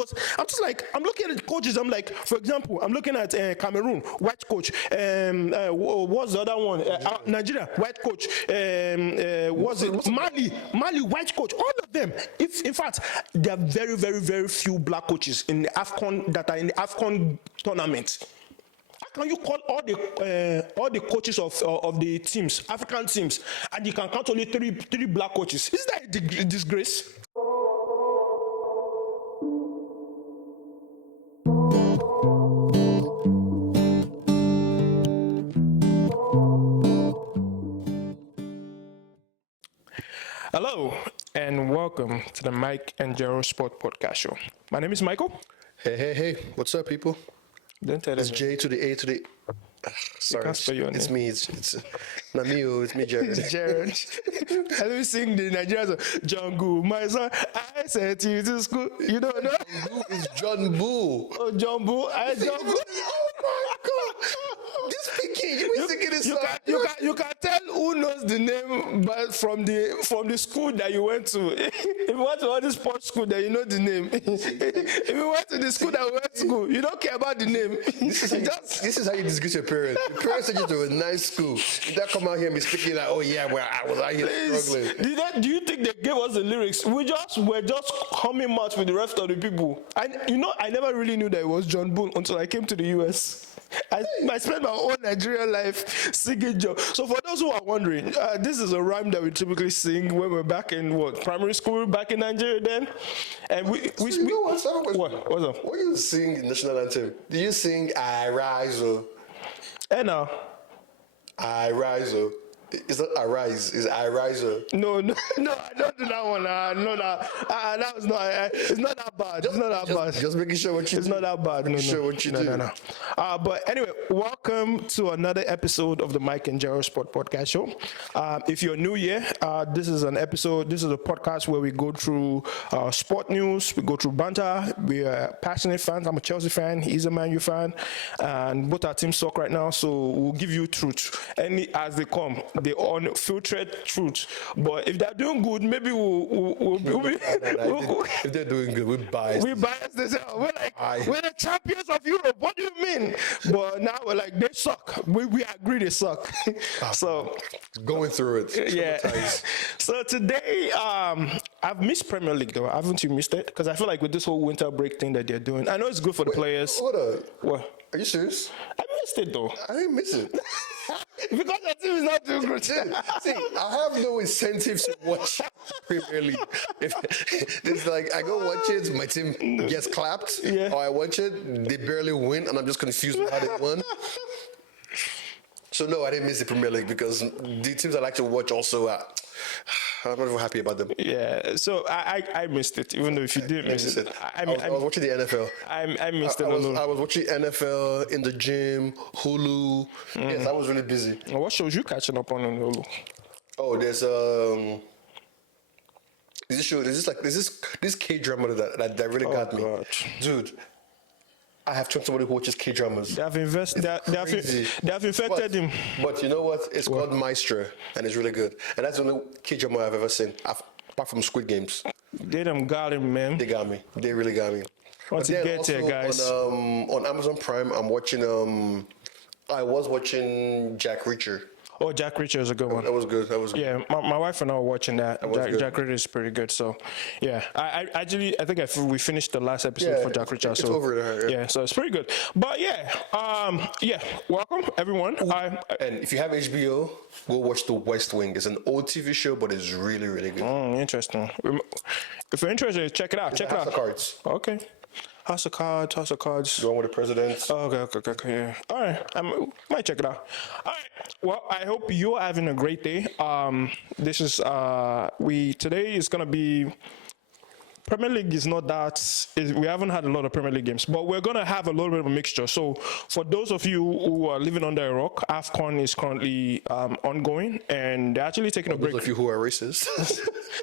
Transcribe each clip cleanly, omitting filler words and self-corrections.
because I'm just like, I'm looking at the coaches. I'm like, for example, I'm looking at Cameroon, white coach. What's the other one? Nigeria, white coach. What's it? Mali, white coach. All of them. If in fact, there are very, very, very few black coaches in the AFCON that are in the AFCON tournament. How can you call all the coaches of the teams, African teams, and you can count only three black coaches? Is that a disgrace? Hello, and welcome to the Mike and Gerald Sport Podcast Show. My name is Michael. Hey, what's up, people? Don't tell It's J to the A to the... sorry, it's me. It's not me, it's me, Jared. It's Jared. I let me sing the Nigerian song. John Goo, my son, I sent you to school. You don't know? Who is John Boo? Oh, John Boo. John Boo. Oh, my God. This speaking, you singing this song. You can tell who knows the name but from the school that you went to. If you went to all the sports school, then you know the name. If you went to the school that we went to school, you don't care about the name. This is how you disgrace your parents. Your parents sent you to a nice school. You don't come out here and be speaking like, oh yeah, well, I was out here struggling. Do you think they gave us the lyrics? We're just humming out with the rest of the people. And I never really knew that it was John Bull until I came to the US. I spent my whole Nigerian life singing John. So for those who are wondering, this is a rhyme that we typically sing when we're back in primary school back in Nigeria then. And What's up? When you sing the national anthem, do you sing I Rise? And now I Rise. It's not Arise, it's I Rise. No, I don't do that one. No, that was not. It's not that bad. It's not that bad. Just making sure what you do. It's not that bad. No. Sure what you do. No. But anyway, welcome to another episode of the Mike and Gerald Sport Podcast Show. If you're new here, this is a podcast where we go through sport news, we go through banter. We are passionate fans. I'm a Chelsea fan. He's a Man U fan, and both our teams suck right now. So we'll give you truth, as they come. The unfiltered truth. But if they're doing good, maybe we'll be. If they're doing good, we're biased. We're biased. We're the champions of Europe. What do you mean? But now we're like, they suck. We agree they suck. So going through it. Yeah. So today, I've missed Premier League though. Haven't you missed it? Because I feel like with this whole winter break thing that they're doing, I know it's good for the players. Hold on. What? Are you serious? I missed it though. I didn't miss it. Because the team is not doing good. See, I have no incentive to watch Premier League. It's like I go watch it, my team gets clapped, or I watch it, they barely win, and I'm just confused with how they won. So no, I didn't miss the Premier League because the teams I like to watch also I'm not even happy about them. Yeah, so I missed it, even though if you didn't miss it. I was watching the NFL. I missed it. I was watching NFL in the gym, Hulu. Yes, I was really busy. What shows you catching up on Hulu? Oh, there's this K-drama that really got me. God. Dude, I have tried somebody who watches K-dramas. They have infected him. But you know what? It's called Maestro, and it's really good. And that's the only K-drama I've ever seen, apart from Squid Games. They got him, man. They got me. They really got me. Once you get here, guys. On Amazon Prime, I'm watching. I was watching Jack Reacher. Oh, Jack Reacher is a good one. That was good. Yeah, my wife and I were watching that. Jack Reacher is pretty good. So, yeah, we finished the last episode for Jack Reacher. It's over there. Yeah, so it's pretty good. But welcome everyone. And if you have HBO, go watch The West Wing. It's an old TV show, but it's really, really good. Interesting. If you're interested, check it out. Check it out. House of Cards. Okay. House of Cards. The one with the president. Okay. Yeah. All right. I might check it out. All right. Well, I hope you're having a great day. This is today is gonna be. Premier League is not that. We haven't had a lot of Premier League games, but we're gonna have a little bit of a mixture. So, for those of you who are living under a rock, AFCON is currently ongoing, and they're actually taking a break. Those of you who are racist,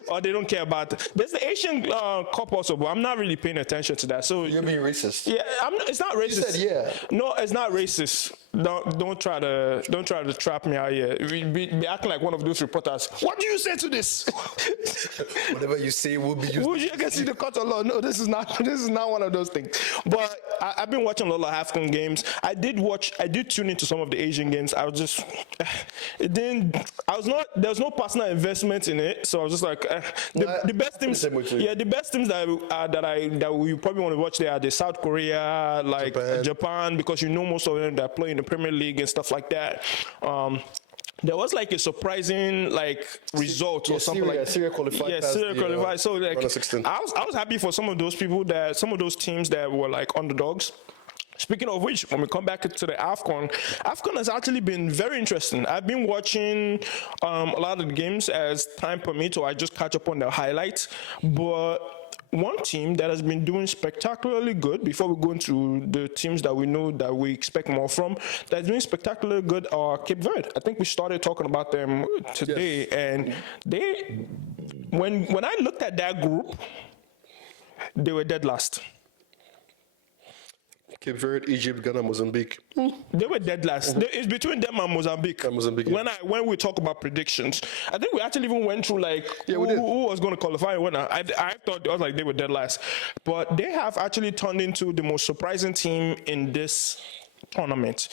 or they don't care about. There's the Asian Cup also, but I'm not really paying attention to that. So you're being racist. Yeah, it's not racist. You said yeah. No, it's not racist. don't try to trap me out here. Be acting like one of those reporters. What do you say to this? Whatever you say will be used. Would you can see the cut law? No, this is not one of those things. But I've been watching a lot of AFCON games. I did tune into some of the Asian games. There was no personal investment in it, so I was just like, the best teams. Yeah, the best teams that we probably want to watch there are the South Korea, like Japan, because you know most of them that play in the Premier League and stuff like that. There was like a surprising result or something Syria qualified. Yeah, Syria qualified. So I was happy for some of those teams that were like underdogs. Speaking of which, when we come back to the AFCON has actually been very interesting. I've been watching a lot of the games as time permits, so I just catch up on the highlights. But one team that has been doing spectacularly good, before we go into the teams that we know that we expect more from, that's doing spectacularly good are Cape Verde. I think we started talking about them today, and when I looked at that group, they were dead last. Cape Verde, Egypt, Ghana, Mozambique. They were dead last. It's between them and Mozambique. When we talk about predictions, I think we actually even went through who was going to qualify and whatnot. I thought it was like they were dead last, but they have actually turned into the most surprising team in this tournament.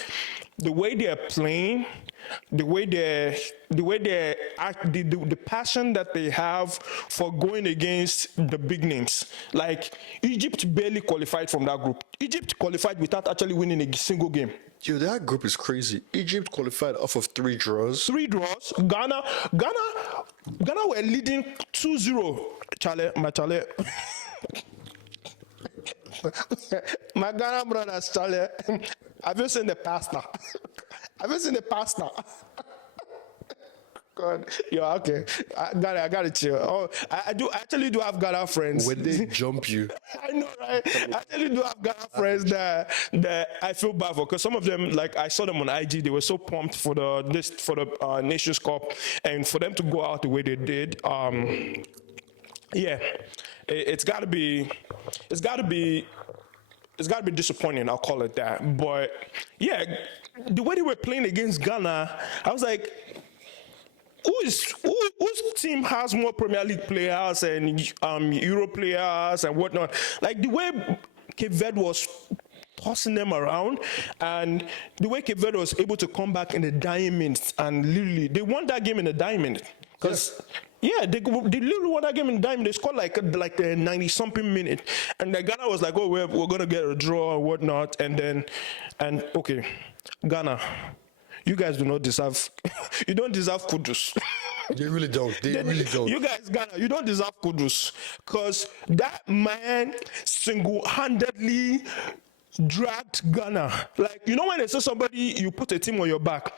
The way they're playing, the way they act, the passion that they have for going against the big names. Like Egypt barely qualified from that group. Egypt qualified without actually winning a single game. Yo, that group is crazy. Egypt qualified off of 3 draws. 3 draws. Ghana were leading 2-0. Charlie. My Ghana brothers, Charlie. Have you seen the pasta? God, yeah, okay. I got it chill. Oh, I actually do have Ghana friends. When they jump you. I know, right? I actually do have Ghana friends that I feel bad for, because some of them, like I saw them on IG, they were so pumped for the Nations Cup, and for them to go out the way they did, yeah, it's got to be disappointing, I'll call it that. But yeah, the way they were playing against Ghana, I was like, whose team has more Premier League players and Euro players and whatnot? Like the way Cape Verde was tossing them around, and the way Cape Verde was able to come back in the dying minutes, and literally they won that game in the dying minute. Because yeah, they literally won that game in dime. They scored like a 90-something minute, and the Ghana was like, "Oh, we're gonna get a draw or whatnot." And okay, Ghana, you guys do not deserve. You don't deserve kudos. They really don't. They really don't. You guys, Ghana, you don't deserve kudos, because that man single-handedly dragged Ghana. Like, you know when they say somebody, you put a team on your back.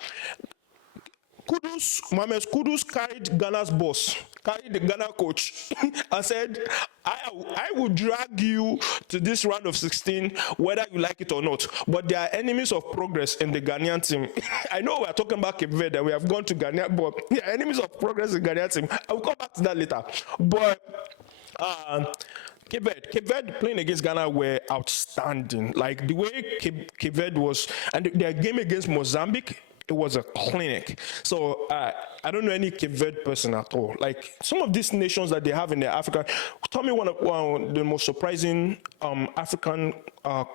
Mohamed Kudus carried Ghana's boss, carried the Ghana coach, and said, I will drag you to this round of 16, whether you like it or not. But there are enemies of progress in the Ghanaian team. I know we're talking about Cape Verde, we have gone to Ghana, but there are enemies of progress in the Ghanaian team. I will come back to that later. But Cape Verde playing against Ghana were outstanding. Like the way Cape Verde was, and their game against Mozambique, it was a clinic. So I don't know any Cape Verde person at all. Like some of these nations that they have in Africa, tell me one of the most surprising African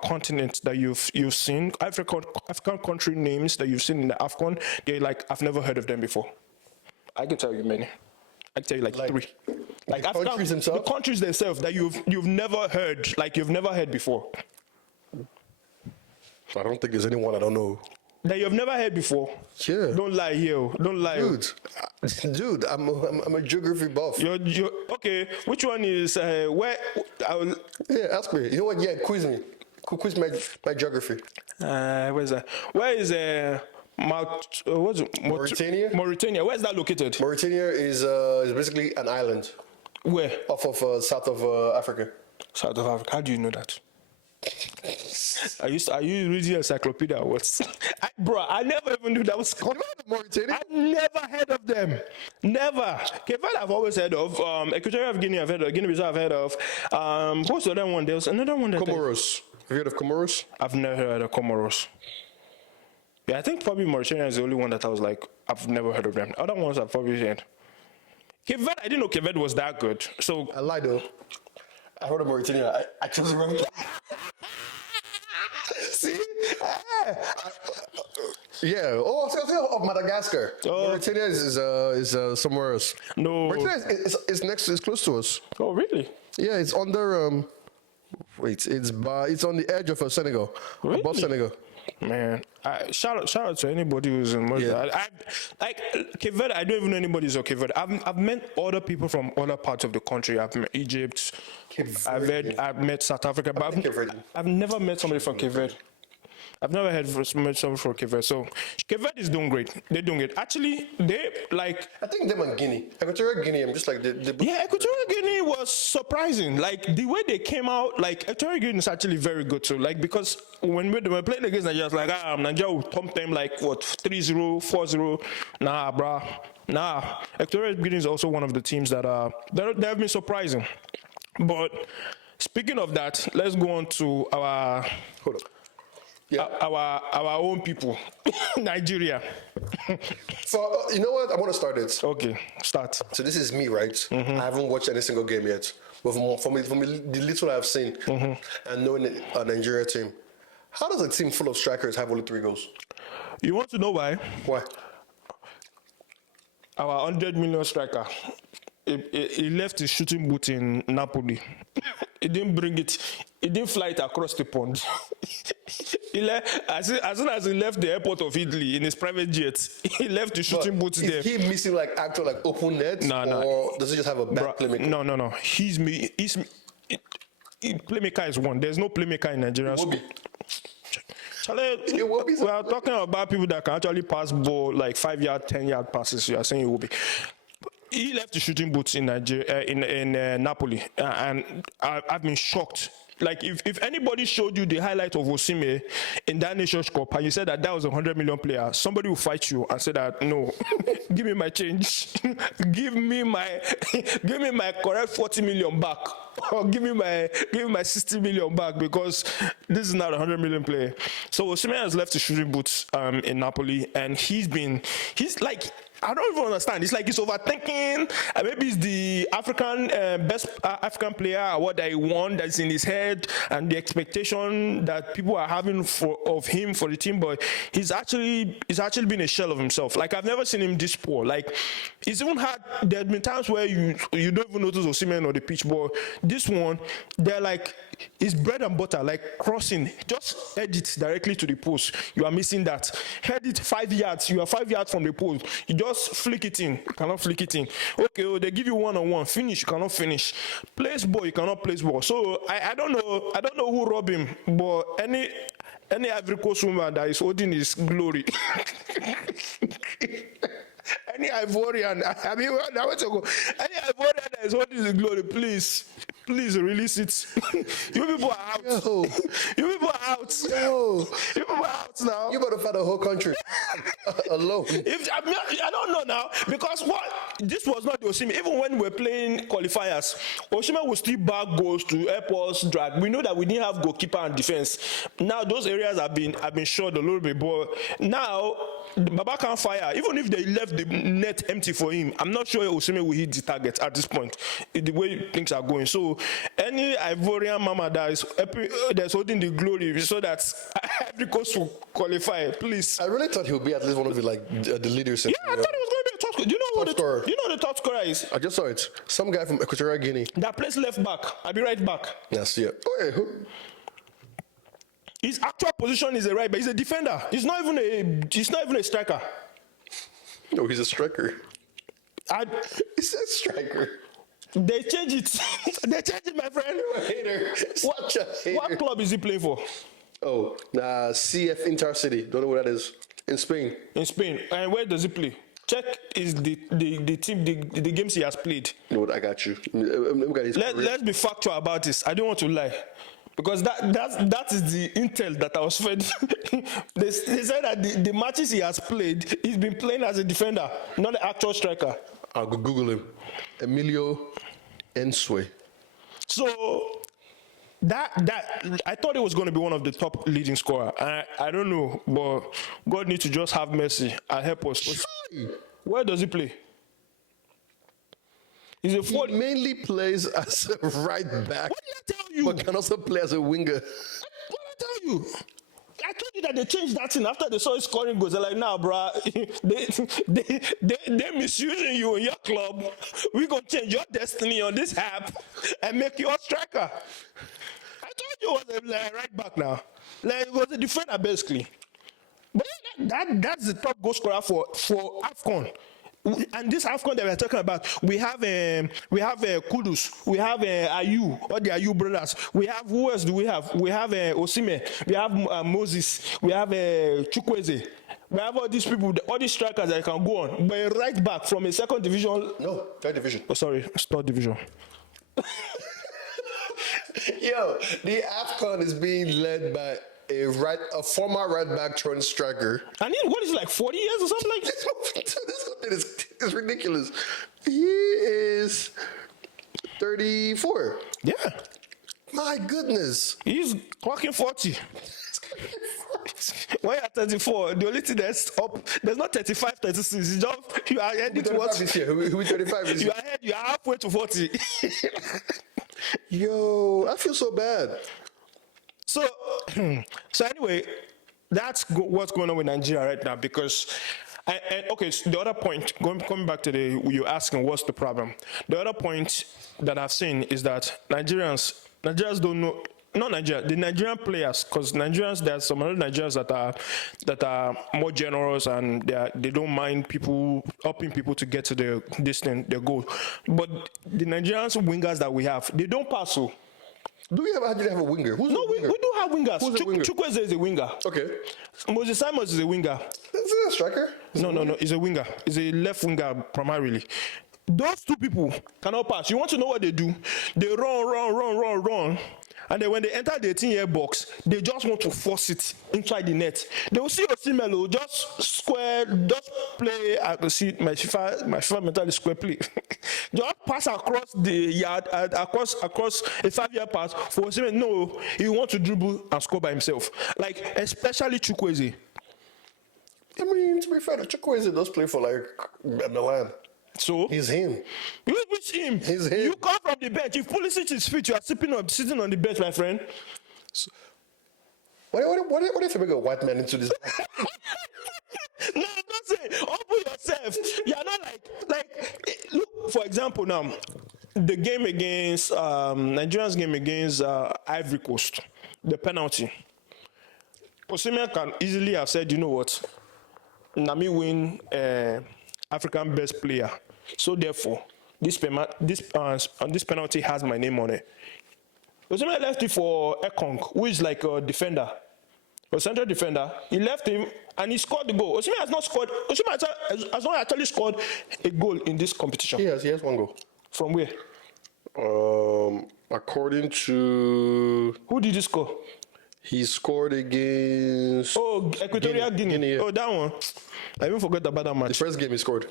continents that you've seen, African country names that you've seen in the AFCON. They're like, I've never heard of them before. I can tell you many. I can tell you like 3. Like the countries themselves? The countries themselves that you've never heard, like you've never heard before. I don't think there's anyone I don't know. That you've never heard before. Yeah. Don't lie here. Don't lie. Dude, I'm a geography buff. You're okay. Which one is where? Yeah, ask me. You know what? Yeah, quiz me. Quiz my geography. Where's that? Where is what's it? Mauritania? Mauritania. Where's that located? Mauritania is basically an island. Where? Off of south of Africa. South of Africa. How do you know that? Are you reading encyclopedia or what? Bro, I never even knew that was called Mauritania. I've never heard of them. Never. Cape Verde I've always heard of. Equatorial Guinea I've heard of. Guinea-Bissau I've heard of. What's the other one? There was another one. Comoros. Have you heard of Comoros? I've never heard of Comoros. Yeah, I think probably Mauritania is the only one that I was like, I've never heard of them. Other ones I've probably heard. Cape Verde, I didn't know Cape Verde was that good. So I lied though. I heard of Mauritania. I chose the wrong. See? Yeah. Oh, I was of Madagascar. Mauritania is somewhere else. No. Mauritania is next. It's close to us. Oh, really? Yeah, it's under. Wait, it's on the edge of Senegal, above Senegal. Man, shout out to anybody who's in Mauritania. Yeah. Like Cape Verde, I don't even know anybody who's in Cape Verde. I've met other people from other parts of the country. I've met Egypt. I've met South Africa, but I've never met somebody from Cape Verde. I've never met someone from Cape Verde. So Cape Verde is doing great. They're doing it. Actually, they like. I think them and Guinea, Equatorial Guinea. I'm just like Yeah, Equatorial Guinea was surprising. Like the way they came out, like Equatorial Guinea is actually very good too. Like because when we were playing against Nigeria, it's like Nigeria will thump them like what 3-0, 4-0. Nah, bruh. Nah. Equatorial Guinea is also one of the teams that they have been surprising. But speaking of that, let's go on to our. Hold up. Yeah. Our own people, Nigeria. So you know what? I want to start it. Okay, start. So this is me, right? I haven't watched any single game yet, but from the little I've seen and knowing a Nigeria team, how does a team full of strikers have only 3 goals? You want to know why? Why? Our 100 million striker, he left his shooting boot in Napoli. He didn't bring it. He didn't fly it across the pond. As soon as he left the airport of Italy in his private jet, he left the shooting boots there. Is he missing like actual like open net? No. Or does he just have a bad playmaker? No. He's playmaker is one. There's no playmaker in Nigeria. Charlie, we are talking about people that can actually pass ball like 5-yard, 10-yard passes. You are saying it will be. He left the shooting boots in Nigeria, in Napoli, and I've been shocked. Like if anybody showed you the highlight of Osimhen in that Nations Cup and you said that was a 100 million player, somebody will fight you and say that no, give me my change, give me my correct 40 million back, or give me my 60 million back because this is not a 100 million player. So Osimhen has left the shooting boots in Napoli, and he's like. I don't even understand. It's like he's overthinking. Maybe it's the African best African player award that he won that's in his head, and the expectation that people are having of him for the team. But he's actually been a shell of himself. Like I've never seen him this poor. Like it's even had. There have been times where you don't even notice Osimhen or the pitch, but this one, they're like it's bread and butter. Like crossing, just head it directly to the post. You are missing that. Head it 5 yards. You are 5 yards from the post. You just flick it in. You cannot flick it in. Okay, they give you one-on-one. Finish. You cannot finish. Place ball. You cannot place ball. So I don't know. I don't know who robbed him, but any Ivory Coast woman that is holding his glory. Any Ivorian, I mean, I want to go. Any Ivorian that is holding the glory, please release it. You people are out. Yo. You people are out. Yo. You people are out now. You better fight the whole country alone. I don't know now, because this was not the Osimhen. Even when we were playing qualifiers, Osimhen would still bag goals to help us drag. We know that we didn't have goalkeeper and defense. Now those areas have been short a little bit, but now Baba can't fire. Even if they left the net empty for him, I'm not sure Osimhen will hit the target at this point, the way things are going. So any Ivorian mama that's holding the glory so that Ivory Coast will qualify, please. I really thought he would be at least one of the the leaders. Yeah, I thought he was going to be a top scorer. Do you know what the top scorer is? I just saw it. Some guy from Equatorial Guinea. That plays left back. I'll be right back. Yes, yeah. Oh, yeah. His actual position is a right back. He's a defender. He's not even a striker. No, he's a striker. He's a striker. They change it. They change it, my friend. You're a hater. What club is he playing for? Oh, CF Intercity. Don't know what that is. In Spain. In Spain. And where does he play? Check is the team, the games he has played. No, I got you. Look at his Let's be factual about this. I don't want to lie. Because that is the intel that I was fed. They said that the matches he has played, he's been playing as a defender, not an actual striker. I'll go Google him. Emilio Ensue. So that I thought it was going to be one of the top leading scorer. I don't know, but God needs to just have mercy and help us. Where does he play? He's a He mainly plays as a right back. What did I tell you? But can also play as a winger. What did I tell you? I told you that they changed that thing after they saw his scoring goals. They're like, nah, bro, they're misusing you in your club. We're going to change your destiny on this app and make you a striker. I told you it was a right back now. Like, it was a defender, basically. But that's the top goal scorer for AFCON. And this AFCON that we're talking about, we have Kudus, we have Ayu, all the Ayu brothers. We have, who else do we have? We have Osime, we have Moses, we have Chukwueze. We have all these people, all these strikers that can go on. But a right back from a second division. No, third division. Oh, sorry, it's third division. Yo, the AFCON is being led by a former right back turned striker. And what is it, like 40 years or something like that? It's ridiculous. He is 34. Yeah. My goodness. He's clocking 40. When you're 34, the only thing that's up, there's not 35, 36. It's just, you are heading towards. This year. Who is 35 this year? You are halfway to 40. Yo, I feel so bad. So anyway, that's what's going on with Nigeria right now. Because, okay, so the other point, coming back to you asking what's the problem. The other point that I've seen is that Nigerians don't know. Not Nigeria, the Nigerian players, because Nigerians, there's some other Nigerians that are more generous and they don't mind helping people to get to their goal. But the Nigerians wingers that we have, they don't pass. So. Do we actually have a winger? Who's no, the winger? we do have wingers. Who's the winger? Chukwueze is a winger. Okay. Moses Simons is a winger. Is it a striker? No, he's a winger. He's a left winger primarily. Those two people cannot pass. You want to know what they do? They run. And then when they enter the 18-year box, they just want to force it inside the net. They will see Osimhen just square, just play. I can see my FIFA mental is square play. Just pass across the yard, across a 5-year pass for Osimhen. No, he wants to dribble and score by himself. Like, especially Chukwueze. I mean, to be fair, Chukwueze does play for, like, Milan. So he's him. Which him? He's him. You come from the bench. If Pulisic is fit, you are sitting on the bench, my friend. So, what if you make a white man into this? No, don't say. Open yourself. You are not like. Look, for example, now the game against Nigeria's game against Ivory Coast, the penalty. Osimhen can easily have said, you know what, Nami win. African best player. So therefore, this penalty has my name on it. Osimhen left it for Ekong, who is like a defender, a central defender. He left him and he scored the goal. Osimhen has not scored. Osimhen has not actually scored a goal in this competition. He has one goal. From where? According to who did he score? He scored against Equatorial Guinea. Yeah. Oh, that one. I even forgot about that match. The first game he scored.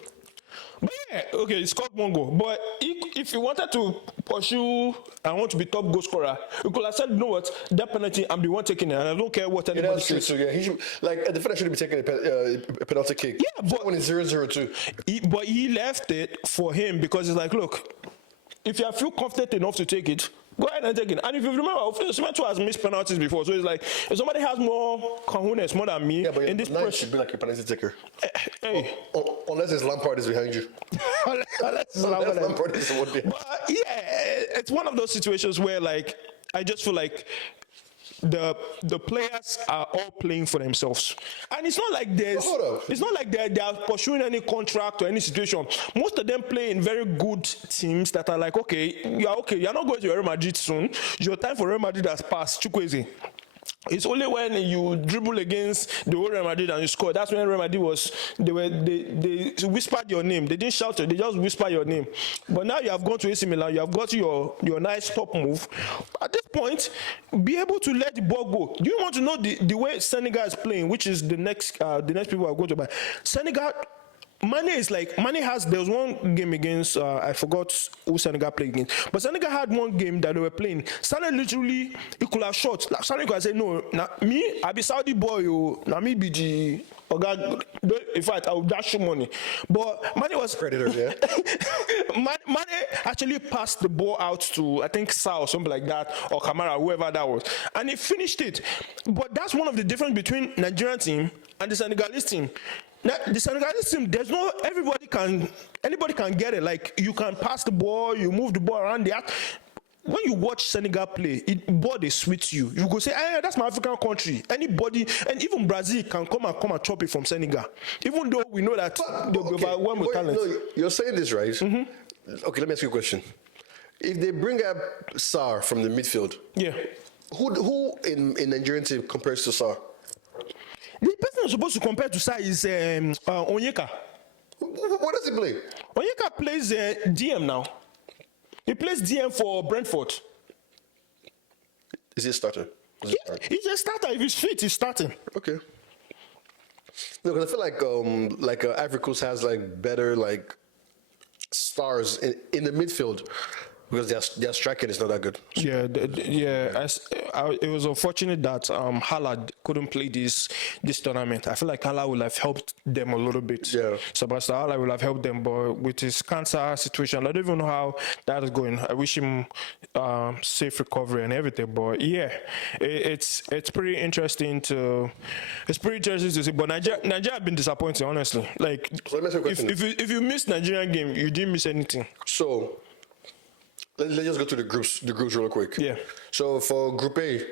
But yeah, okay, he scored one goal. But if he wanted to pursue and want to be top goal scorer, he could have said, you know what, that penalty, I'm the one taking it, and I don't care what anybody says. So yeah, he should, like, a defender shouldn't be taking a penalty kick. Yeah, but when it's 0-0-2. But he left it for him because he's like, look, if you feel confident enough to take it, go ahead and take it. And if you remember, Osimhen has missed penalties before. So it's like, if somebody has more cojones, more than me, but in this press, should be like a penalty taker. Hey. Unless his Lampard is behind you. Unless Lampard is one day. But yeah, it's one of those situations where, like, I just feel like the players are all playing for themselves, and it's not like they are pursuing any contract or any situation. Most of them play in very good teams that are like, you're not going to Real Madrid soon. Your time for Real Madrid has passed. Chukwueze. It's only when you dribble against the whole Real Madrid and you score. That's when Real Madrid they whispered your name. They didn't shout it, they just whispered your name. But now you have gone to AC Milan, you have got your nice top move. At this point, be able to let the ball go. Do you want to know the way Senegal is playing, which is the next people are going to buy? Senegal Mane there was one game against, I forgot who Senegal played against, but Senegal had one game that they were playing. Sané literally, he could have shot. Like, Sané could have said, no, me, I be Saudi boy, me be the, in fact, I would dash you money. But Mane was... Predator, yeah. Mane actually passed the ball out to, I think, Sa or something like that, or Kamara, whoever that was. And he finished it. But that's one of the difference between Nigerian team and the Senegalese team. Now, the Senegalese team, anybody can get it. Like, you can pass the ball, you move the ball around there. When you watch Senegal play, ball they sweet you. You go say, hey, that's my African country. Anybody, and even Brazil can come and chop it from Senegal. Even though we know that they'll be overwhelmed with talent. No, you're saying this, right? Mm-hmm. Okay, let me ask you a question. If they bring up Sarr from the midfield, yeah, who in Nigerian team compares to Sarr? The person who's supposed to compare to Sarr is Onyeka. What does he play? Onyeka plays DM now. He plays DM for Brentford. Is he a starter? He's a starter. If he's fit, he's starting. Okay. No, because I feel like Ivory Coast has like better like stars in the midfield because their striking is not that good. Yeah, it was unfortunate that Hala couldn't play this tournament. I feel like Hala would have helped them a little bit. Yeah. Sebastian Hala would have helped them, but with his cancer situation, I don't even know how that is going. I wish him safe recovery and everything. But yeah, it's pretty interesting to see. But Nigeria have been disappointing, honestly. Like, so let me ask you a question. if you missed Nigerian game, you didn't miss anything. So let's just go to the groups real quick. Yeah. So for Group A,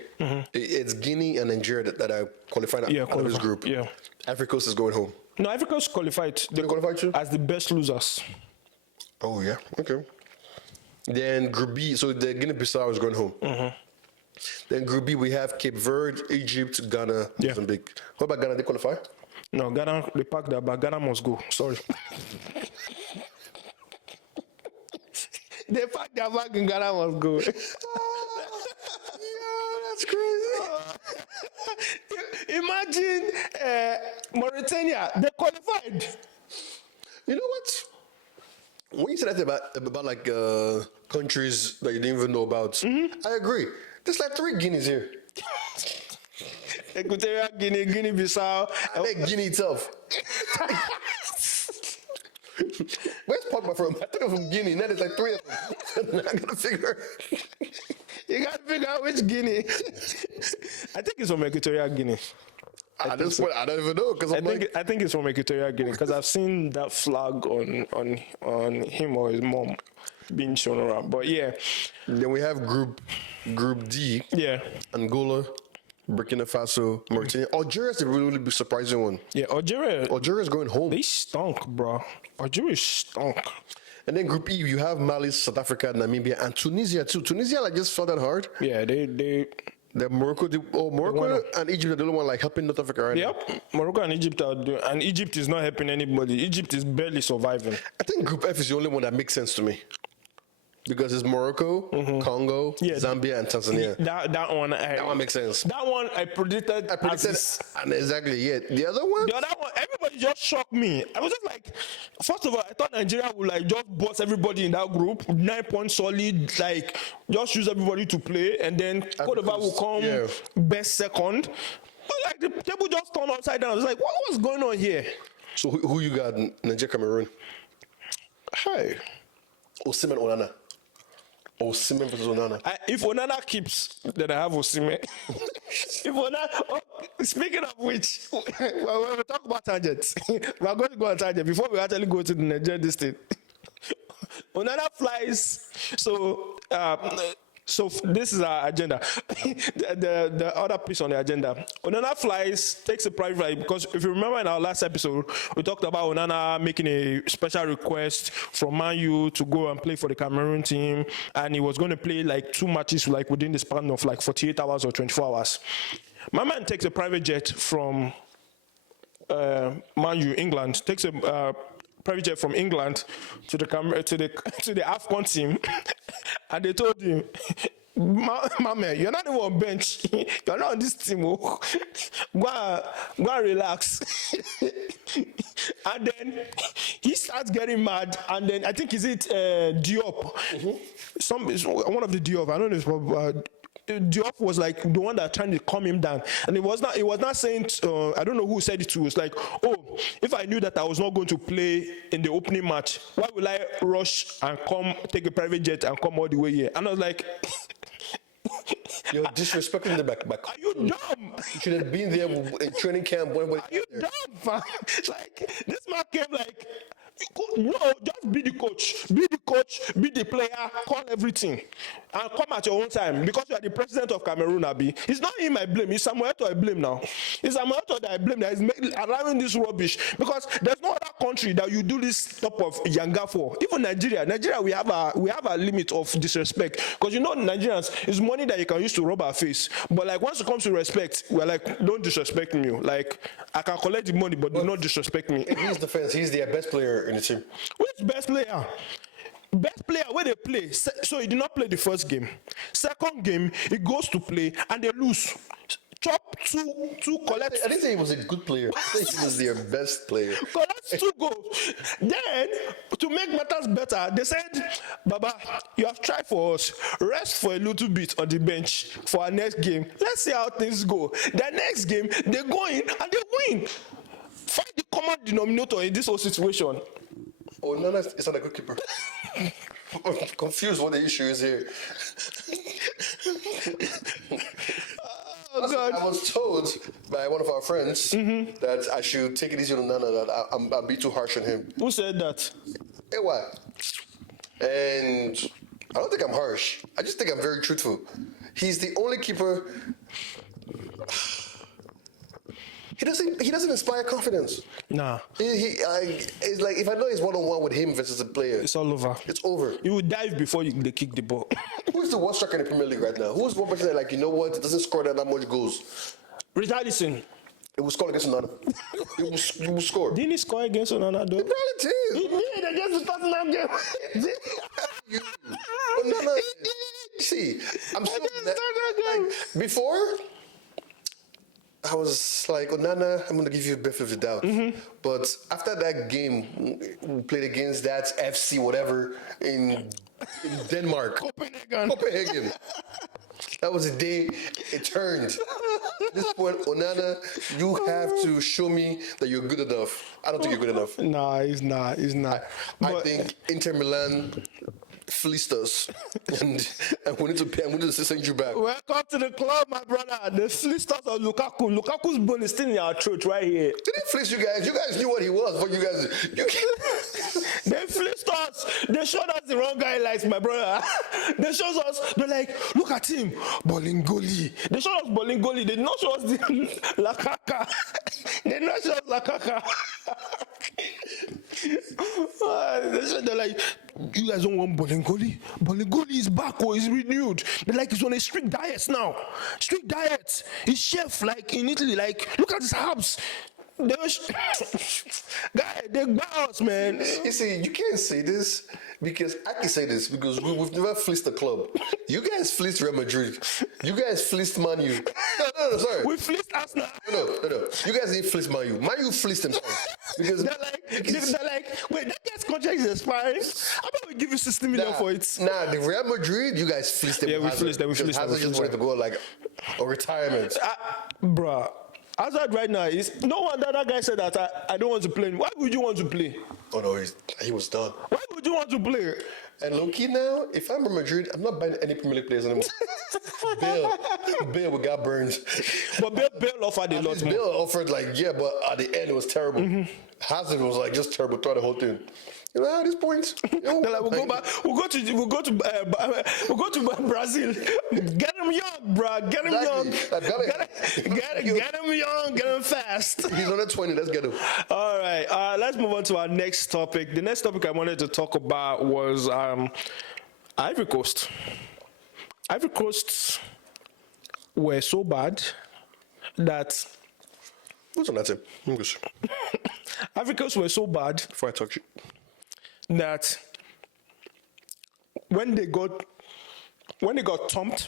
it's Guinea and Nigeria that are qualified out of this group. Yeah. Ivory Coast is going home. No, Ivory Coast qualified. They qualified too? As the best losers. Oh, yeah. Okay. Then Group B, so the Guinea-Bissau is going home. Mm-hmm. Then Group B, we have Cape Verde, Egypt, Ghana, Mozambique. What about Ghana? They qualify? No, Ghana, they packed that, but Ghana must go. Sorry. They packed their bag and Ghana must go. Yeah, that's crazy. Imagine Mauritania, they qualified. You know what? When you said that about like countries that you didn't even know about, I agree. There's like 3 Guineas here. Equatorial Guinea, Guinea-Bissau. I think Guinea itself. Where's Pogba from? I took him from Guinea. Now there's like 3 of them. I gotta figure. You gotta figure out which Guinea. I think it's from Equatorial Guinea. At this point, I don't even know because I think it's from Equatorial Guinea because I've seen that flag on him or his mom being shown around. But yeah. Then we have Group D. Yeah. Angola, Burkina Faso, Mauritania. Algeria is a really surprising one. Yeah, Algeria is going home. They stunk, bro. Algeria stunk. And then Group E, you have Mali, South Africa, Namibia, and Tunisia too. Tunisia like just fell that hard. Yeah, The Morocco and Egypt are the only one like helping North Africa right now. Yep, Morocco and Egypt are doing, and Egypt is not helping anybody. Egypt is barely surviving. I think Group F is the only one that makes sense to me. Because it's Morocco, Congo, Zambia, and Tanzania. That one makes sense. That one I predicted. And exactly, yeah. The other one, everybody just shocked me. I was just like, first of all, I thought Nigeria would like just boss everybody in that group, 9 points solid, like just choose everybody to play, and then Cote d'Ivoire will come best second. But like the table just turned upside down. I was like, what's going on here? So who you got? Nigeria, Cameroon. Hey, Osimhen, Onana. Osimhen versus Onana. If Onana keeps, then I have Osimhen. If Onana, speaking of which, when we talk about tangents, we are going to go on tangent before we actually go to the Nigerian district. Onana flies, so this is our agenda. the other piece on the agenda. Onana flies, takes a private flight, because if you remember in our last episode, we talked about Onana making a special request from Man U to go and play for the Cameroon team, and he was going to play like 2 matches like within the span of like 48 hours or 24 hours. My man takes a private jet from Man U, England, takes a private jet from England to the AFCON team, and they told him, my man, you're not even on bench. You're not on this team. Oh. Go and relax. And then he starts getting mad. And then I think is it Diop? One of the Diop. I don't know if it's Diop was like the one that trying to calm him down, and it was not saying I don't know who said it to. It's like, oh, if I knew that I was not going to play in the opening match, why will I rush and come take a private jet and come all the way here? And I was like, you're disrespecting the back. Are you dumb? You should have been there in training camp. Are you dumb, fam? Like, this man came like, no, just be the coach, be the player, call everything, and come at your own time because you are the president of Cameroon, Abi. It's not him I blame, it's Samuel Eto'o I blame now. It's Samuel Eto'o that I blame that is allowing this rubbish because there's no other country that you do this type of yanga for. Even Nigeria, we have a limit of disrespect because you know Nigerians, it's money that you can use to rub our face. But like once it comes to respect, we're like, don't disrespect me. Like I can collect the money, but do not disrespect me. In his defense, he's the best player in the team. Which best player? Best player where they play. So he did not play the first game. Second game, he goes to play and they lose. Chop two collect. I didn't say he was a good player. I think he was their best player. Collect 2 goals. Then, to make matters better, they said, Baba, you have tried for us. Rest for a little bit on the bench for our next game. Let's see how things go. The next game, they go in and they win. Find the common denominator in this whole situation. Oh, Nana is not a good keeper. I'm confused what the issue is here. Oh, God. I was told by one of our friends that I should take it easy on Nana, that I'll be too harsh on him. Who said that? Hey, why? And I don't think I'm harsh. I just think I'm very truthful. He's the only keeper. He doesn't inspire confidence. Nah. It's like if I know he's one-on-one with him versus a player, It's all over. it's over. You will dive before they kick the ball. Who's the worst striker in the Premier League right now? Who's one person that, like, you know what, it doesn't score that much goals? Richarlison. It will score against Onana. It will score. Didn't he score against Onana though? He probably did. He did against the Tottenham game. Onana, see, I'm still like, before. I was like, Onana, I'm going to give you a benefit of the doubt. But after that game, we played against that FC whatever in Denmark. Copenhagen. That was the day it turned. At this point, Onana, you have to show me that you're good enough. I don't think you're good enough. Nah, he's not. I think Inter Milan fleeced us, and we need to send you back. Welcome to the club, my brother. They fleeced us on Lukaku. Lukaku's bone is still in our throat right here. They didn't fleece you guys. You guys knew what he was, but you guys. They fleeced us. They showed us the wrong highlights, my brother. They showed us. They're like, look at him, Bolingoli. They showed us Bolingoli. They did not show us the Lakaka. They did not show us Lakaka. They're like, you guys don't want Bolingoli? Bolingoli is back or is renewed. They're like, he's on a strict diet now. Strict diet. He's chef like in Italy. Like, look at his herbs. They bounce, man. You see, you can't say this because I can say this because we've never fleeced a club. You guys fleeced Real Madrid. You guys fleeced Man U. No, sorry. We fleeced Arsenal. No. You guys didn't fleece Man U. Man U fleeced themselves. Because they're like, wait, that guy's contract is expiring. How about we give you 60 million for it? Nah, the Real Madrid, you guys fleeced them. Yeah, we fleeced them. Hazard just wanted to go like a retirement. Bruh. Hazard right now is no wonder that guy said that I don't want to play. Why would you want to play? Oh no, he was done. Why would you want to play? And low-key now, if I'm Real Madrid, I'm not buying any Premier League players anymore. Bale got burned. But Bale offered a lot more. Bale offered but at the end it was terrible. Hazard was like just terrible throughout the whole thing. You know, at this point, like, we'll go back. We'll go to Brazil. Get him young, bro. Get him young. Get him young. Get him fast. He's under 20. Let's get him. All right. Let's move on to our next topic. The next topic I wanted to talk about was Ivory Coast. Ivory Coast were so bad that. What's on that team? English. Ivory Coast were so bad. Before I talk shit. That when they got when they got thumped,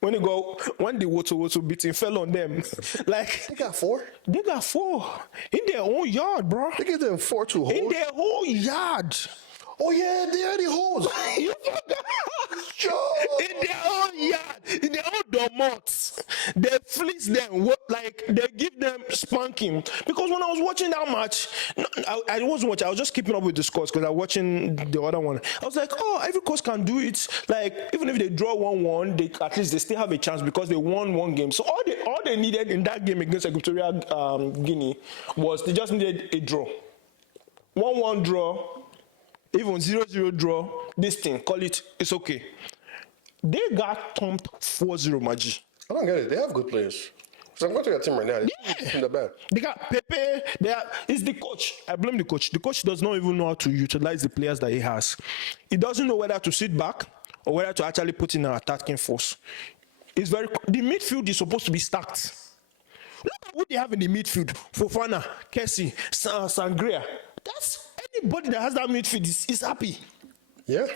when the Woto beating fell on them, like They got 4? they got 4 in their own yard, bro. They gave them 4 to hold. In their whole yard. Oh yeah, they already hold. You forgot. In their own yard, in their own domots, they fleece them, like they give them spanking. Because when I was watching that match, I wasn't watching, I was just keeping up with the scores because I was watching the other one. I was like, oh, every coach can do it. Like, even if they draw 1-1, at least they still have a chance because they won 1 game. So all they needed in that game against Equatorial Guinea was they just needed a draw. 1-1 draw, even 0-0 draw, this thing, call it, it's okay. They got thumped 4-0, Maji. I don't get it. They have good players. So I'm going to their team right now. It's not bad. They got Pepe. It's the coach. I blame the coach. The coach does not even know how to utilize the players that he has. He doesn't know whether to sit back or whether to actually put in an attacking force. The midfield is supposed to be stacked. Look at what they have in the midfield. Fofana, Kessie, Sangria. That's anybody that has that midfield is happy. Yeah.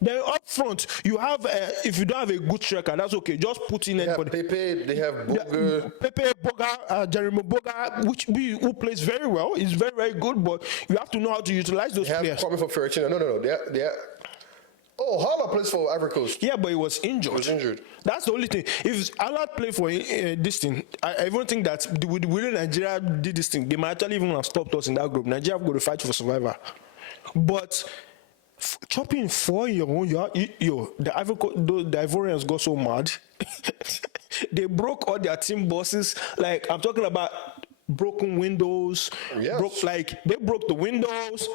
Then up front, you have if you don't have a good striker, that's okay. Just put in anybody. Pepe, they have Boga. Pepe, Boga, Jeremy Boga, who plays very well. He's very, very good, but you have to know how to utilize those They have players. Kwame for Fiorentina. No. They are. Oh, Hala plays for Ivory Coast. Yeah, but he was injured. That's the only thing. If Allard played for this thing, I even think that the way Nigeria did this thing, they might actually even have stopped us in that group. Nigeria have got to fight for survival. But chopping 4 in your own yard, the Ivorians got so mad. They broke all their team buses. Like, I'm talking about broken windows. Yes. They broke the windows.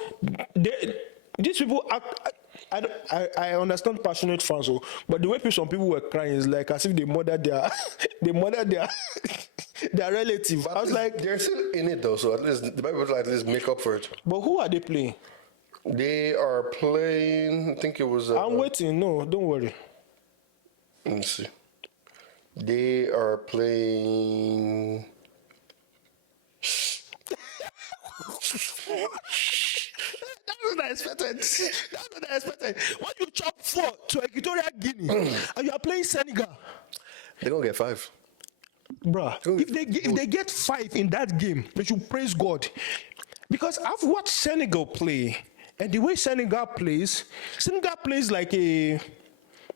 These people act. I understand passionate fans, but the way some people were crying is like as if they murdered their their relative. But I was like, they're still in it though, so at least the Bible at least make up for it. but who are they playing? They are playing. I think it was. I'm waiting. No, don't worry. Let me see. They are playing. That's what I expected. When you chop 4 to Equatorial Guinea and you are playing Senegal, They're gonna get 5. bruh, if they get 5 in that game, they should praise God. Because I've watched Senegal play, and the way Senegal plays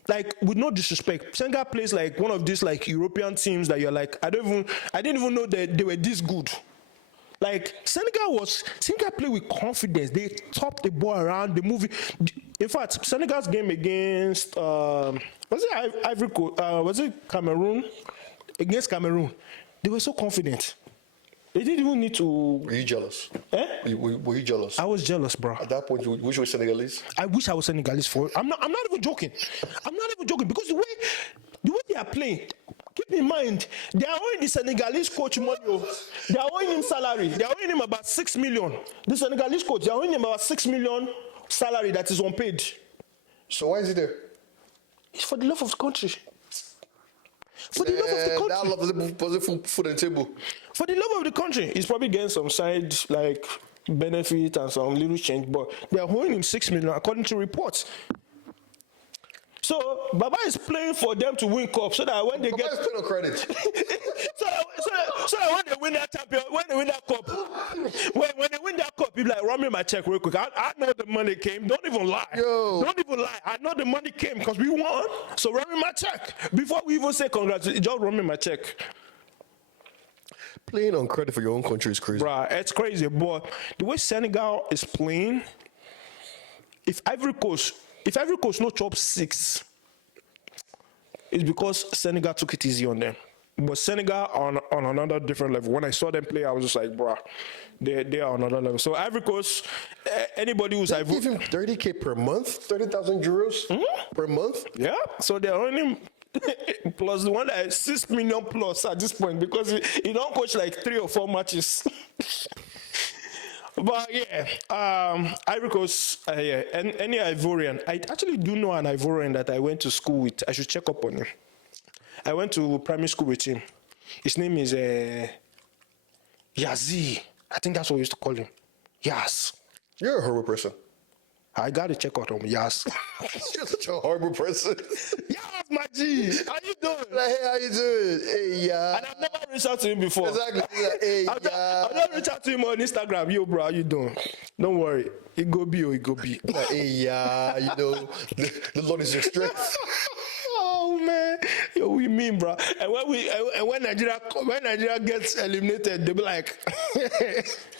like with no disrespect, Senegal plays like one of these like European teams that you're like, I didn't even know that they were this good. Like Senegal played with confidence. They topped the ball around the movie. In fact, Senegal's game against was it Ivory Coast? Was it Cameroon? Against Cameroon, they were so confident. They didn't even need to. Were you jealous? Eh? Were you jealous? I was jealous, bro. At that point, you wish you were Senegalese? I wish I was Senegalese for it. I'm not even joking. Because the way they are playing. Keep in mind, they are owing the Senegalese coach money. They are owing him salary. They are owing him about 6 million. The Senegalese coach, they are owing him about 6 million salary that is unpaid. So why is he there? It's for the love of the country. For the love of the country. That love was food and table. For the love of the country. He's probably getting some side like benefit and some little change, but they are owing him 6 million according to reports. So Baba is playing for them to win cup, so that when they Baba get is playing on credit. so that when they win that champion, when they win that cup, when they win that cup, people like run me my check real quick. I know the money came. Don't even lie. Don't even lie. I know the money came because we won. So run me my check before we even say congratulations. Just run me my check. Playing on credit for your own country is crazy. Bruh, it's crazy. But the way Senegal is playing, if Ivory Coast no chop 6, it's because Senegal took it easy on them. But Senegal on another different level. When I saw them play, I was just like, bruh, they are on another level. So Ivory Coast, anybody who's They give him 30K per month, 30,000 euros per month. Yeah, so they're earning plus the one that is 6 million plus at this point because he don't coach like 3 or 4 matches. But yeah, Ivory Coast, and any Ivorian. I actually do know an Ivorian that I went to school with. I should check up on him. I went to primary school with him. His name is Yazi. I think that's what we used to call him. Yaz. You're a horrible person. I gotta check out him. Yes. You're such a horrible person. Yes, my G. How you doing? Like, hey, how you doing? Hey, yeah. And I've never reached out to him before. Exactly. Like, hey, yeah. I'll just reach out to him on Instagram. Yo, bro, how you doing? Don't worry. It go be or it go be. Like, hey, yeah. You know, the Lord is your strength. Oh man, yo, we mean, bro. And when Nigeria gets eliminated, they'll be like,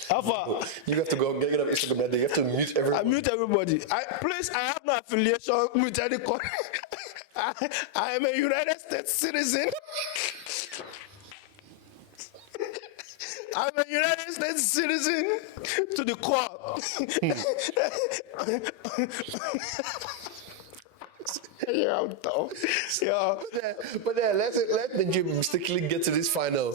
Alpha. You have to go get up Instagram that day. You have to mute everyone. I mute everybody. Please, I have no affiliation with any country. I am a United States citizen. I'm a United States citizen to the core. Yeah, I'm dumb. Yeah. But then let Nigeria mistakenly get to this final.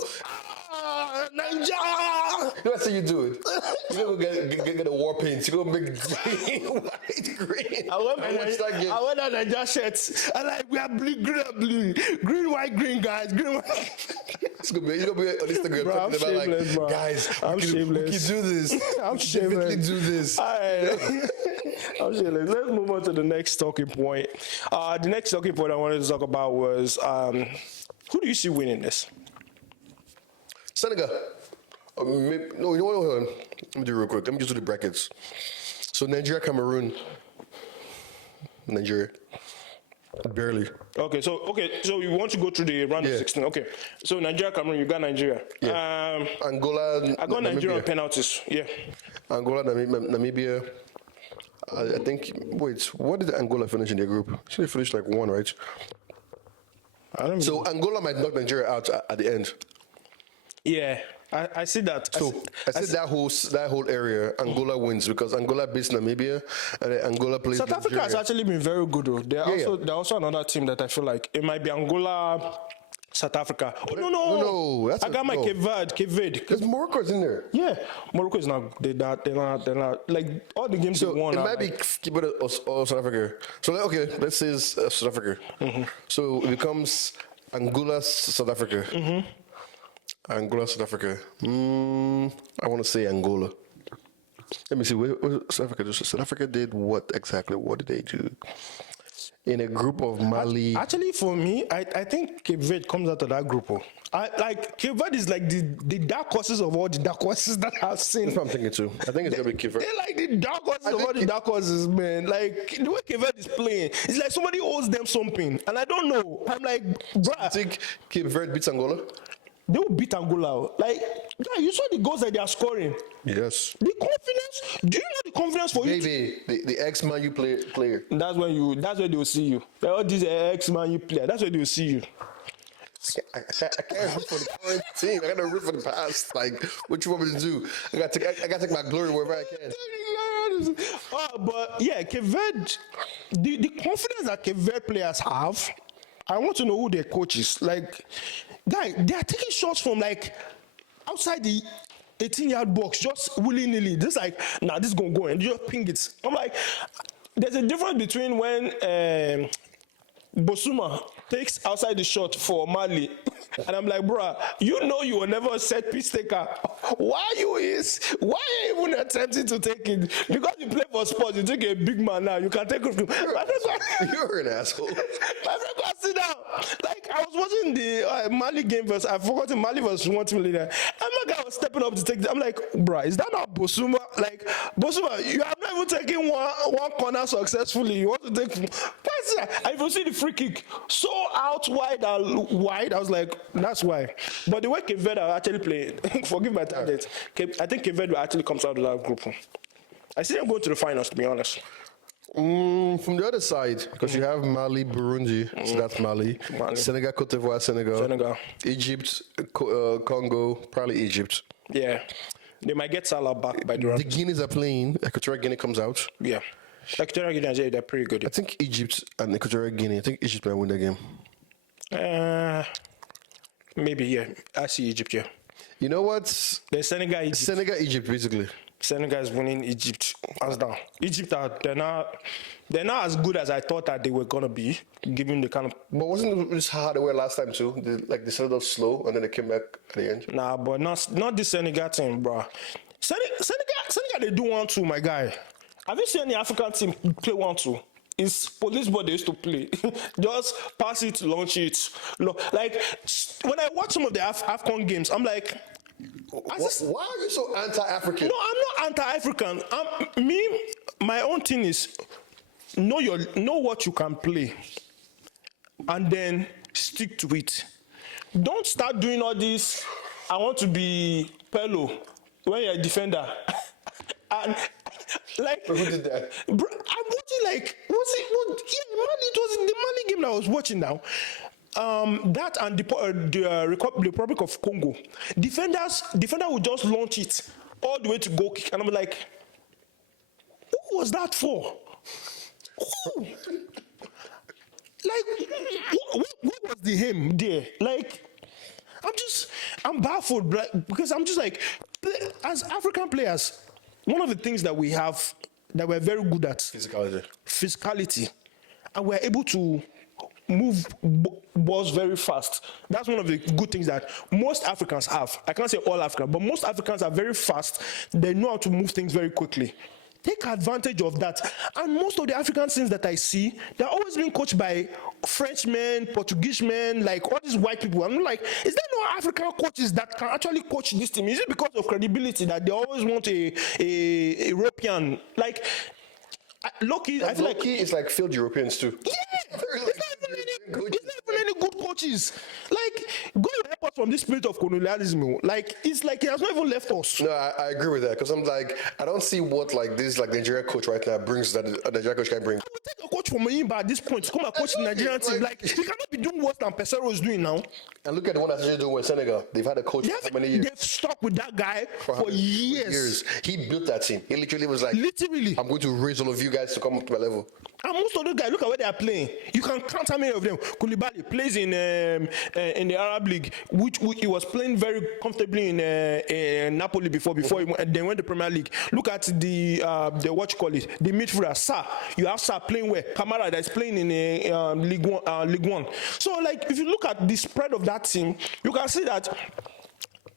Nigeria! Let's say you do it. You go get a war paint. You go make green, white, green. I went on Nigeria shirts. I like, we are blue, green, and blue. Green, white, green, guys. Green, white. It's gonna be on Instagram. Bro, I'm shameless, like, bro. Guys, I'm shameless. We can do this. I'm shameless. Definitely do this. All right. I'm shameless. Let's move on to the next talking point. The next talking point I wanted to talk about was who do you see winning this? Senegal. No, you know what? Hold on. Let me do it real quick. Let me just do the brackets. So Nigeria, Cameroon. Nigeria. Barely. Okay, so you want to go through the round of 16. Okay. So Nigeria, Cameroon, you got Nigeria. Yeah. Angola. I got Nigeria on penalties. Yeah. Angola, Namibia. I think. Wait, what did Angola finish in their group? Should they finish like 1, right? I don't know. So Angola might knock Nigeria out at the end. Yeah, I see that. So I said that whole area, Angola wins because Angola beats Namibia and then Angola plays South Africa has actually been very good though. They're also another team that I feel like it might be Angola, South Africa. Oh no! That's I got my Cape Verde. Because Morocco's in there. Yeah, Morocco is not. They're not like all the games So they won. it might be keep it or South Africa. So okay, let's say it's South Africa. So it becomes Angola, South Africa. Angola, South Africa. I want to say Angola. Let me see. What South Africa? South Africa did what exactly? What did they do? In a group of Mali. Actually, for me, I think Cape Verde comes out of that group. Cape Verde is like the dark horses of all the dark horses that I've seen. That's what I'm thinking too. I think it's gonna be Cape Verde. They're like the dark horses of all the dark horses, man. Like the way Cape Verde is playing, it's like somebody owes them something, and I don't know. I'm like, bruh. I think Cape Verde beats Angola. They will beat Angola. Like, you saw the goals that they are scoring. Yes. The confidence. Do you know the confidence for you? Maybe the ex-Man U player. That's where they will see you. All these ex-Man U player. That's where they will see you. I can't root for the current team. I gotta root for the past. Like, what you want me to do? I gotta take my glory wherever I can. But yeah, Cape Verde, the confidence that Cape Verde players have, I want to know who their coach is. Like, guy, they are taking shots from like outside the 18-yard box, just willy-nilly. Just like, nah, this is gonna go, and you just ping it. I'm like, there's a difference between when Bosuma takes outside the shot for Mali, and I'm like, bruh, you know you were never a set piece taker. Why are you even attempting to take it? Because you play for sports, you take a big man now, you can take it from. You're an asshole. My friend, go sit down. Like, I was watching the Mali game versus, I forgot Mali versus one team leader, and my guy was stepping up to take it. I'm like, bruh, is that not Bosuma? Like, Bosuma, you have not even taken one corner successfully. You want to take, what's that? And if you see the free kick, so out wide and wide, I was like, that's why. But the way Cape Verde are actually playing, forgive my tangent, I think Cape Verde actually comes out of that group. I see them going to the finals, to be honest. From the other side, because you have Mali, Burundi, so that's Mali. Senegal, Cote d'Ivoire, Senegal. Egypt, Congo, probably Egypt. Yeah. They might get Salah back by the round. The Guineas are playing. Equatorial Guinea comes out. Yeah. Equatorial Guinea, they're pretty good. I think Egypt and Equatorial Guinea, I think Egypt might win the game. Maybe, yeah. I see Egypt, yeah. You know what? The Senegal, Egypt. Senegal, Egypt, basically. Senegal is winning Egypt hands down. Egypt they're not as good as I thought that they were gonna be, given the kind of. But wasn't this how they were last time too? They started off slow and then they came back at the end. Nah, but not this Senegal team, bro. Senegal, they do 1-2, my guy. Have you seen any African team play 1-2? It's police ball they used to play. Just pass it, launch it. Like, when I watch some of the AFCON games, I'm like, Why are you so anti-African? no, I'm not anti-African. My own thing is know what you can play, and then stick to it. Don't start doing all this. I want to be Pello when you're a defender, and like, Who did that? bro, I'm watching like yeah, Mali. It was the Mali game that I was watching now. That and the Republic of Congo. Defender would just launch it all the way to goal kick, and I'm like, who was that for? Who? Like, what was the aim there? Like, I'm baffled, because I'm just like, as African players, one of the things that we have that we're very good at, physicality, and we're able to move balls very fast. That's one of the good things that most Africans have. I can't say all Africans, but most Africans are very fast. They know how to move things very quickly. Take advantage of that. And most of the African teams that I see, they're always being coached by Frenchmen, Portuguese men, like all these white people. I'm like, is there no African coaches that can actually coach this team? Is it because of credibility that they always want a European? Like, Loki, I feel like it's like field Europeans too. Yeah, it's not even any good coaches. Like, go and help us from this spirit of colonialism. Like, it's like he has not even left us. No, I agree with that, because I'm like, I don't see what like this like Nigeria coach right now brings that a Nigeria coach can bring. I would take a coach from Oyimba at this point to come and coach the Nigerian team. Like, he cannot be doing worse than Pesero is doing now. And look at the one that's doing with Senegal. They've had a coach for how many years? They've stuck with that guy for years. He built that team. He literally was like, I'm going to raise all of you guys to come up to my level. And most of those guys, look at where they are playing. You can count how many of them. Koulibaly plays in the Arab League, which he was playing very comfortably in Napoli before he then went to Premier League. Look at the what you call it, the midfielder, Sarr. You have Sarr playing where? Kamara that's playing in League One. So, like, if you look at the spread of that team, you can see that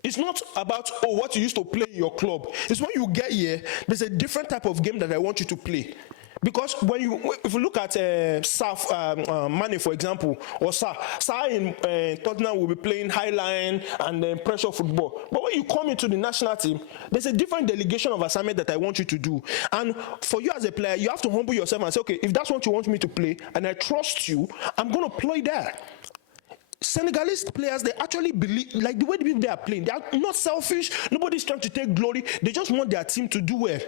it's not about what you used to play in your club. It's when you get here, there's a different type of game that I want you to play. Because if you look at Mane, for example, or Sarr in Tottenham will be playing high line and then pressure football. But when you come into the national team, there's a different delegation of assignment that I want you to do. And for you as a player, you have to humble yourself and say, okay, if that's what you want me to play, and I trust you, I'm going to play there. Senegalese players, they actually believe, like the way the people they are playing, they are not selfish. Nobody's trying to take glory. They just want their team to do well.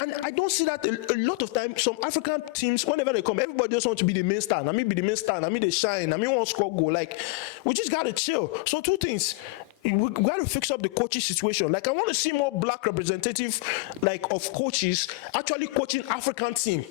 And I don't see that a lot of times. Some African teams, whenever they come, everybody just wants to be the main star. I mean, be the main star. I mean, they shine. I mean, want to score goal. Like, we just got to chill. So two things. We got to fix up the coaching situation. Like, I want to see more black representative, like, of coaches actually coaching African team.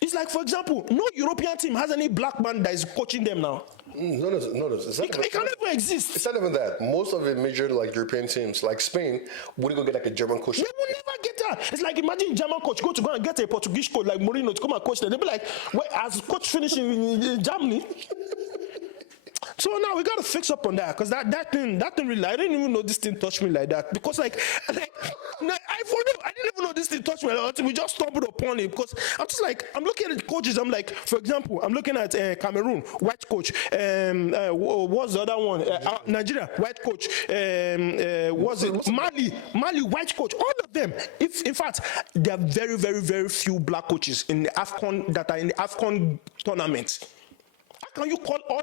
It's like, for example, no European team has any black man that is coaching them now. No. It can never exist. It's not even that. Most of the major like European teams, like Spain, wouldn't go get like a German coach. They will never get that. It's like, imagine German coach go and get a Portuguese coach like Mourinho to come and coach them. They'll be like, well, as coach finishing in Germany. So now we got to fix up on that, because that thing really, I didn't even know this thing touched me like that, because I didn't even know this thing touched me like that until we just stumbled upon it. Because I'm looking at coaches, I'm like, for example, I'm looking at Cameroon, white coach, what's the other one? Nigeria, white coach, what's it? Mali, white coach, all of them. In fact, there are very, very, very few black coaches in the AFCON that are in the AFCON tournament. Can you call all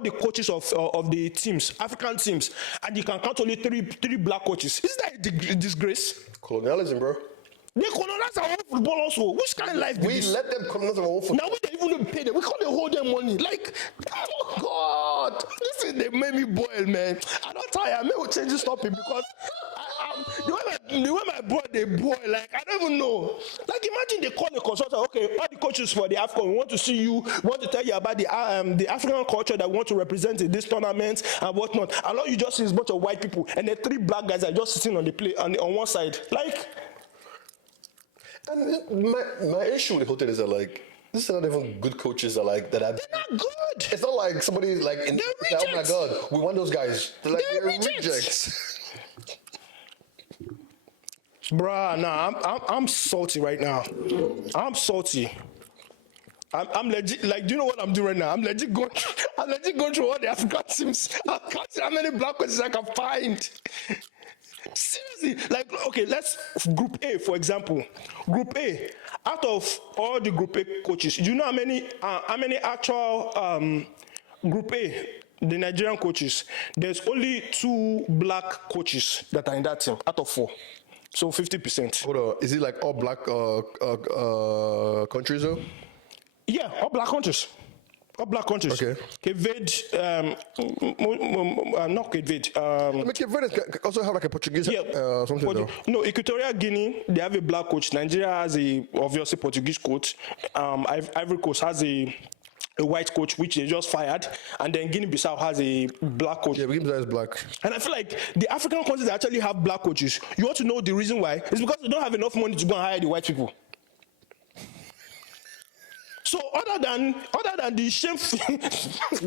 the coaches of the teams, African teams, and you can count only three black coaches? Isn't that a disgrace? Colonialism, bro. They colonize our own football also. Which kind of life we let them colonize our own football? Now we don't even pay them. We can't hold them money. Like, oh God, listen, they made me boil, man. I don't tire. I may will change this topic because the way my boy they boil, like, I don't even know. Like, imagine they call the consultant, okay, all the coaches for the AFCON, we want to see you, we want to tell you about the African culture that we want to represent in this tournament and whatnot. And all you just see is a bunch of white people, and the three black guys are just sitting on the play on one side. Like, and my issue with the whole thing is that, like, this is not even good coaches that like that are. They're not good. It's not like somebody like in. They're oh my God, we want those guys. They're rejects. Bruh, nah, I'm salty right now. I'm salty. I'm legit, like, do you know what I'm doing right now? I'm legit going through all the African teams. I can't see how many black coaches I can find. Seriously, like, okay, let's Group A, for example. Group A, out of all the Group A coaches, do you know how many actual Group A, the Nigerian coaches? There's only 2 black coaches that are in that team out of 4. So 50%. Hold on, is it like all black countries though? Yeah, all black countries. All black countries. Okay. Cape Verde, not Cape Verde. I mean, Cape Verde also have like a Portuguese something though. No, Equatorial Guinea, they have a black coach. Nigeria has obviously Portuguese coach. Ivory Coast has a white coach, which they just fired. And then Guinea-Bissau has a black coach. Yeah, Guinea-Bissau is black. And I feel like the African countries that actually have black coaches, you want to know the reason why? It's because they don't have enough money to go and hire the white people. So other than the shameful,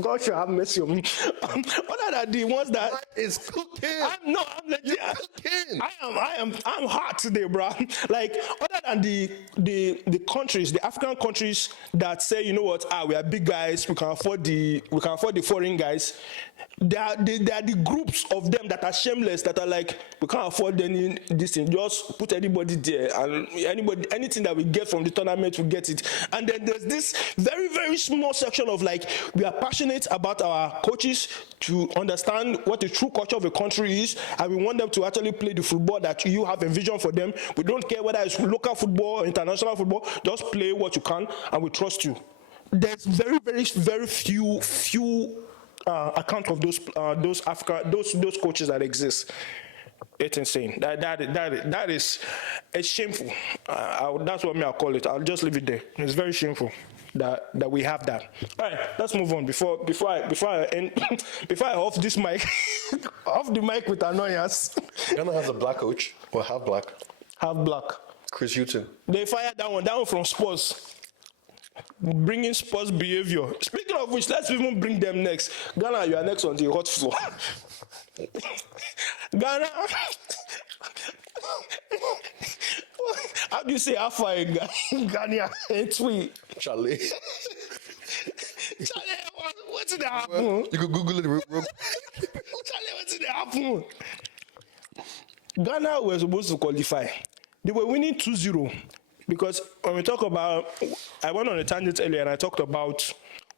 God should have mercy on me. Other than the ones that is cooking. I'm legit. I'm hot today, bro. Like other than the countries, the African countries that say, you know what, we are big guys, we can afford the foreign guys. There are the groups of them that are shameless, that are like, we can't afford this thing, just put anybody there, and anything that we get from the tournament, we get it. And then there's this very, very small section of like, we are passionate about our coaches to understand what the true culture of a country is, and we want them to actually play the football that you have envisioned for them. We don't care whether it's local football or international football, just play what you can, and we trust you. There's very, very, very few account of those coaches that exist. It's insane. That is it's shameful. That's what I'll call it. I'll just leave it there. It's very shameful that we have that. All right, let's move on before I end, before I off this mic off the mic with annoyance. Ghana has a black coach or half black. Half black. Chris Hughton. They fired that one from Spurs. Bringing sports behavior. Speaking of which, let's even bring them next. Ghana, you are next on the hot floor. Ghana. How do you say alpha in Ghana? Tweet. Charlie. Charlie, what's in the happen? Well, you could Google it real Charlie, what's in the happen? Ghana were supposed to qualify. They were winning 2-0. Because when we talk about, I went on a tangent earlier and I talked about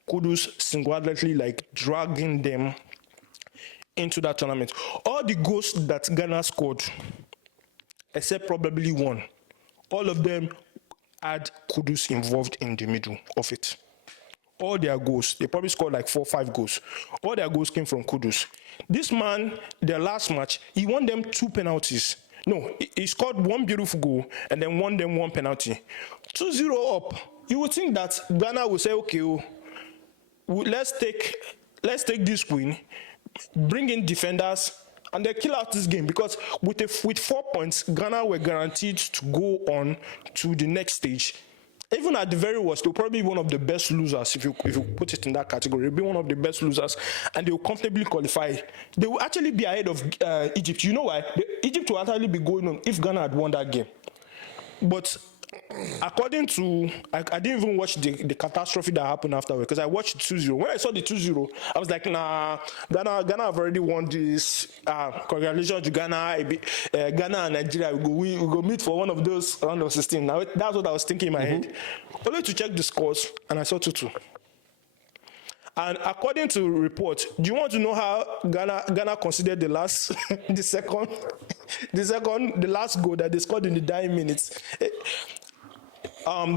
Kudus single-handedly like dragging them into that tournament. All the goals that Ghana scored, except probably one, all of them had Kudus involved in the middle of it. All their goals, they probably scored like 4 or 5 goals. All their goals came from Kudus. This man, their last match, he won them 2 penalties. No, he scored 1 beautiful goal and then won them 1 penalty. 2-0 up. You would think that Ghana will say, okay, let's take this win, bring in defenders, and they kill out this game, because with 4 points, Ghana were guaranteed to go on to the next stage. Even at the very worst, they'll probably be one of the best losers, if you put it in that category. They'll be one of the best losers, and they will comfortably qualify. They will actually be ahead of Egypt. You know why? Egypt will actually be going on if Ghana had won that game. But according to, I didn't even watch the catastrophe that happened afterwards, because I watched 2-0. When I saw the 2-0, I was like, nah, Ghana have already won this. Congratulations to Ghana. Ghana and Nigeria, we go meet for one of those round of 16. Now, that's what I was thinking in my head. Only to check the scores, and I saw 2-2. And according to reports, do you want to know how Ghana considered the last, the last goal that they scored in the dying minutes?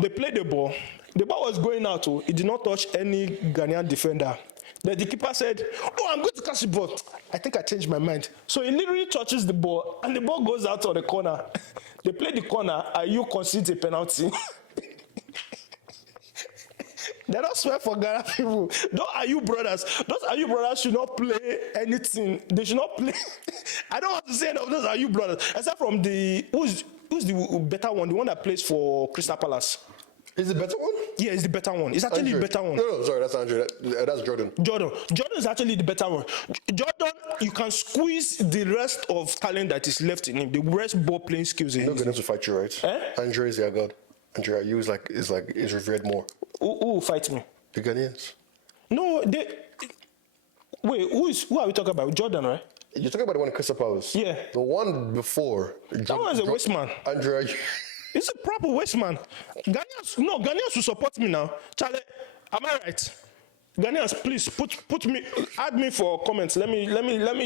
They played the ball. The ball was going out. It did not touch any Ghanaian defender. Then the keeper said, "Oh, I'm going to catch the ball." I think I changed my mind. So he literally touches the ball, and the ball goes out on the corner. They play the corner, and you concede a penalty. They don't swear for Ghana people. Those Ayu brothers should not play anything. They should not play. I don't want to say any of those Ayu brothers, except from who's the better one, the one that plays for Crystal Palace. Is it better one? Yeah, it's the better one. It's actually the better one. No, sorry, that's Andre. That's Jordan. Jordan is actually the better one. Jordan, you can squeeze the rest of talent that is left in him, the rest ball playing skills in You're him. not going to fight you, right? Andre is your god. Andre, you is revered more. Who fights me? The Ghanaians. No, wait, who are we talking about? Jordan, right? You're talking about the one in Crystal Palace. Yeah. The one before. That one is a waste man. Andre. It's a proper waste man. Ghanaians will support me now. Charlie, am I right? Ghanaians, please add me for comments. Let me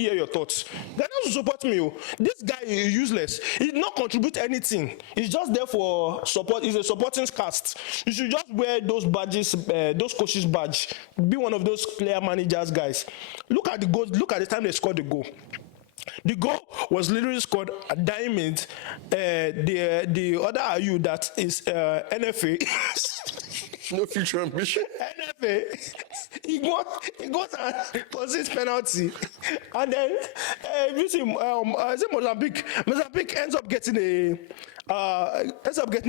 hear your thoughts. Ghanaians will support me. Oh. This guy is useless. He did not contribute anything. He's just there for support. He's a supporting cast. You should just wear those badges, those coaches badge. Be one of those player managers guys. Look at the goals. Look at the time they scored the goal. The goal was literally scored at diamond. The other IU that is NFA. No future ambition. NFA. He goes and concedes penalty, and then you see, is it Mozambique? Mozambique ends up getting a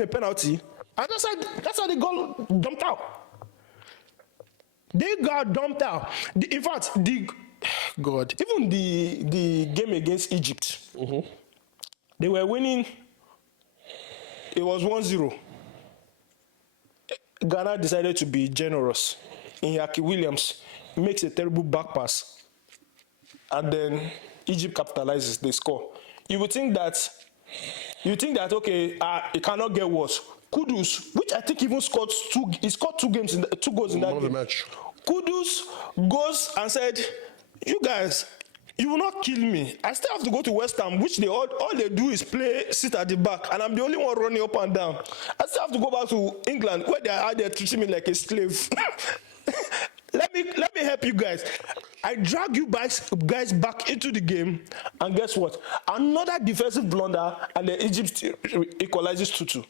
penalty, and that's how they got dumped out. They got dumped out. In fact, even the game against Egypt, they were winning. It was 1-0. Ghana decided to be generous. Iñaki Williams makes a terrible back pass, and then Egypt capitalizes. They score. You would think that okay, it cannot get worse. Kudus, which I think even scored he scored two goals in that game. The match. Kudus goes and said, "You guys, you will not kill me. I still have to go to West Ham, which all they do is sit at the back, and I'm the only one running up and down. I still have to go back to England, where they are there treating me like a slave." Let me help you guys. I drag you guys back into the game, and guess what? Another defensive blunder, and the Egypt equalizes 2-2.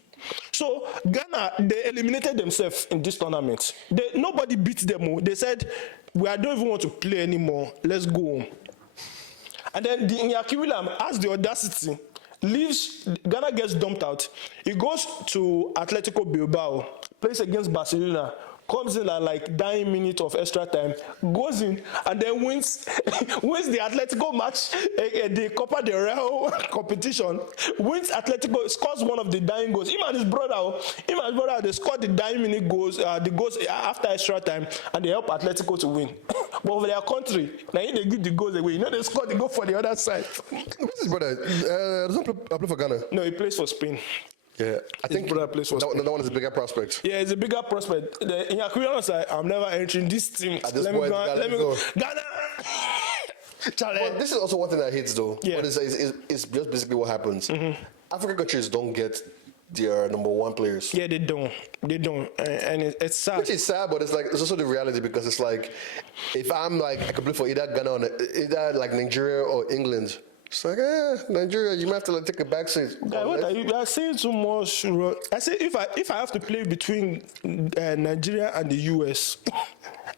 So Ghana, they eliminated themselves in this tournament. Nobody beat them. They said, "We don't even want to play anymore. Let's go home." And then the Iñaki Williams has the audacity, leaves. Ghana gets dumped out. He goes to Atletico Bilbao, plays against Barcelona, comes in at like 9 minutes of extra time, goes in and then wins the Atletico match, the Copa del Rey competition, wins Atletico, scores one of the dying goals. Him and his brother, they scored the 9-minute goals, the goals after extra time, and they help Atletico to win. But for their country, now they give the goals away. They scored the goal for the other side. What's his brother? Doesn't play for Ghana? No, he plays for Spain. Yeah, I think that one is a bigger prospect. Yeah, it's a bigger prospect. In your career, I'm never entering this team. At this point, let me go. Ghana. Well, this is also one thing that hits though. Yeah. What it's just basically what happens. African countries don't get their number one players. Yeah, they don't, and it's sad. Which is sad, but it's also the reality, because it's like, if I'm like, I could play for either Ghana or either like Nigeria or England. It's like, Nigeria, you might have to take a back seat. You are saying too much. I say if I have to play between Nigeria and the US,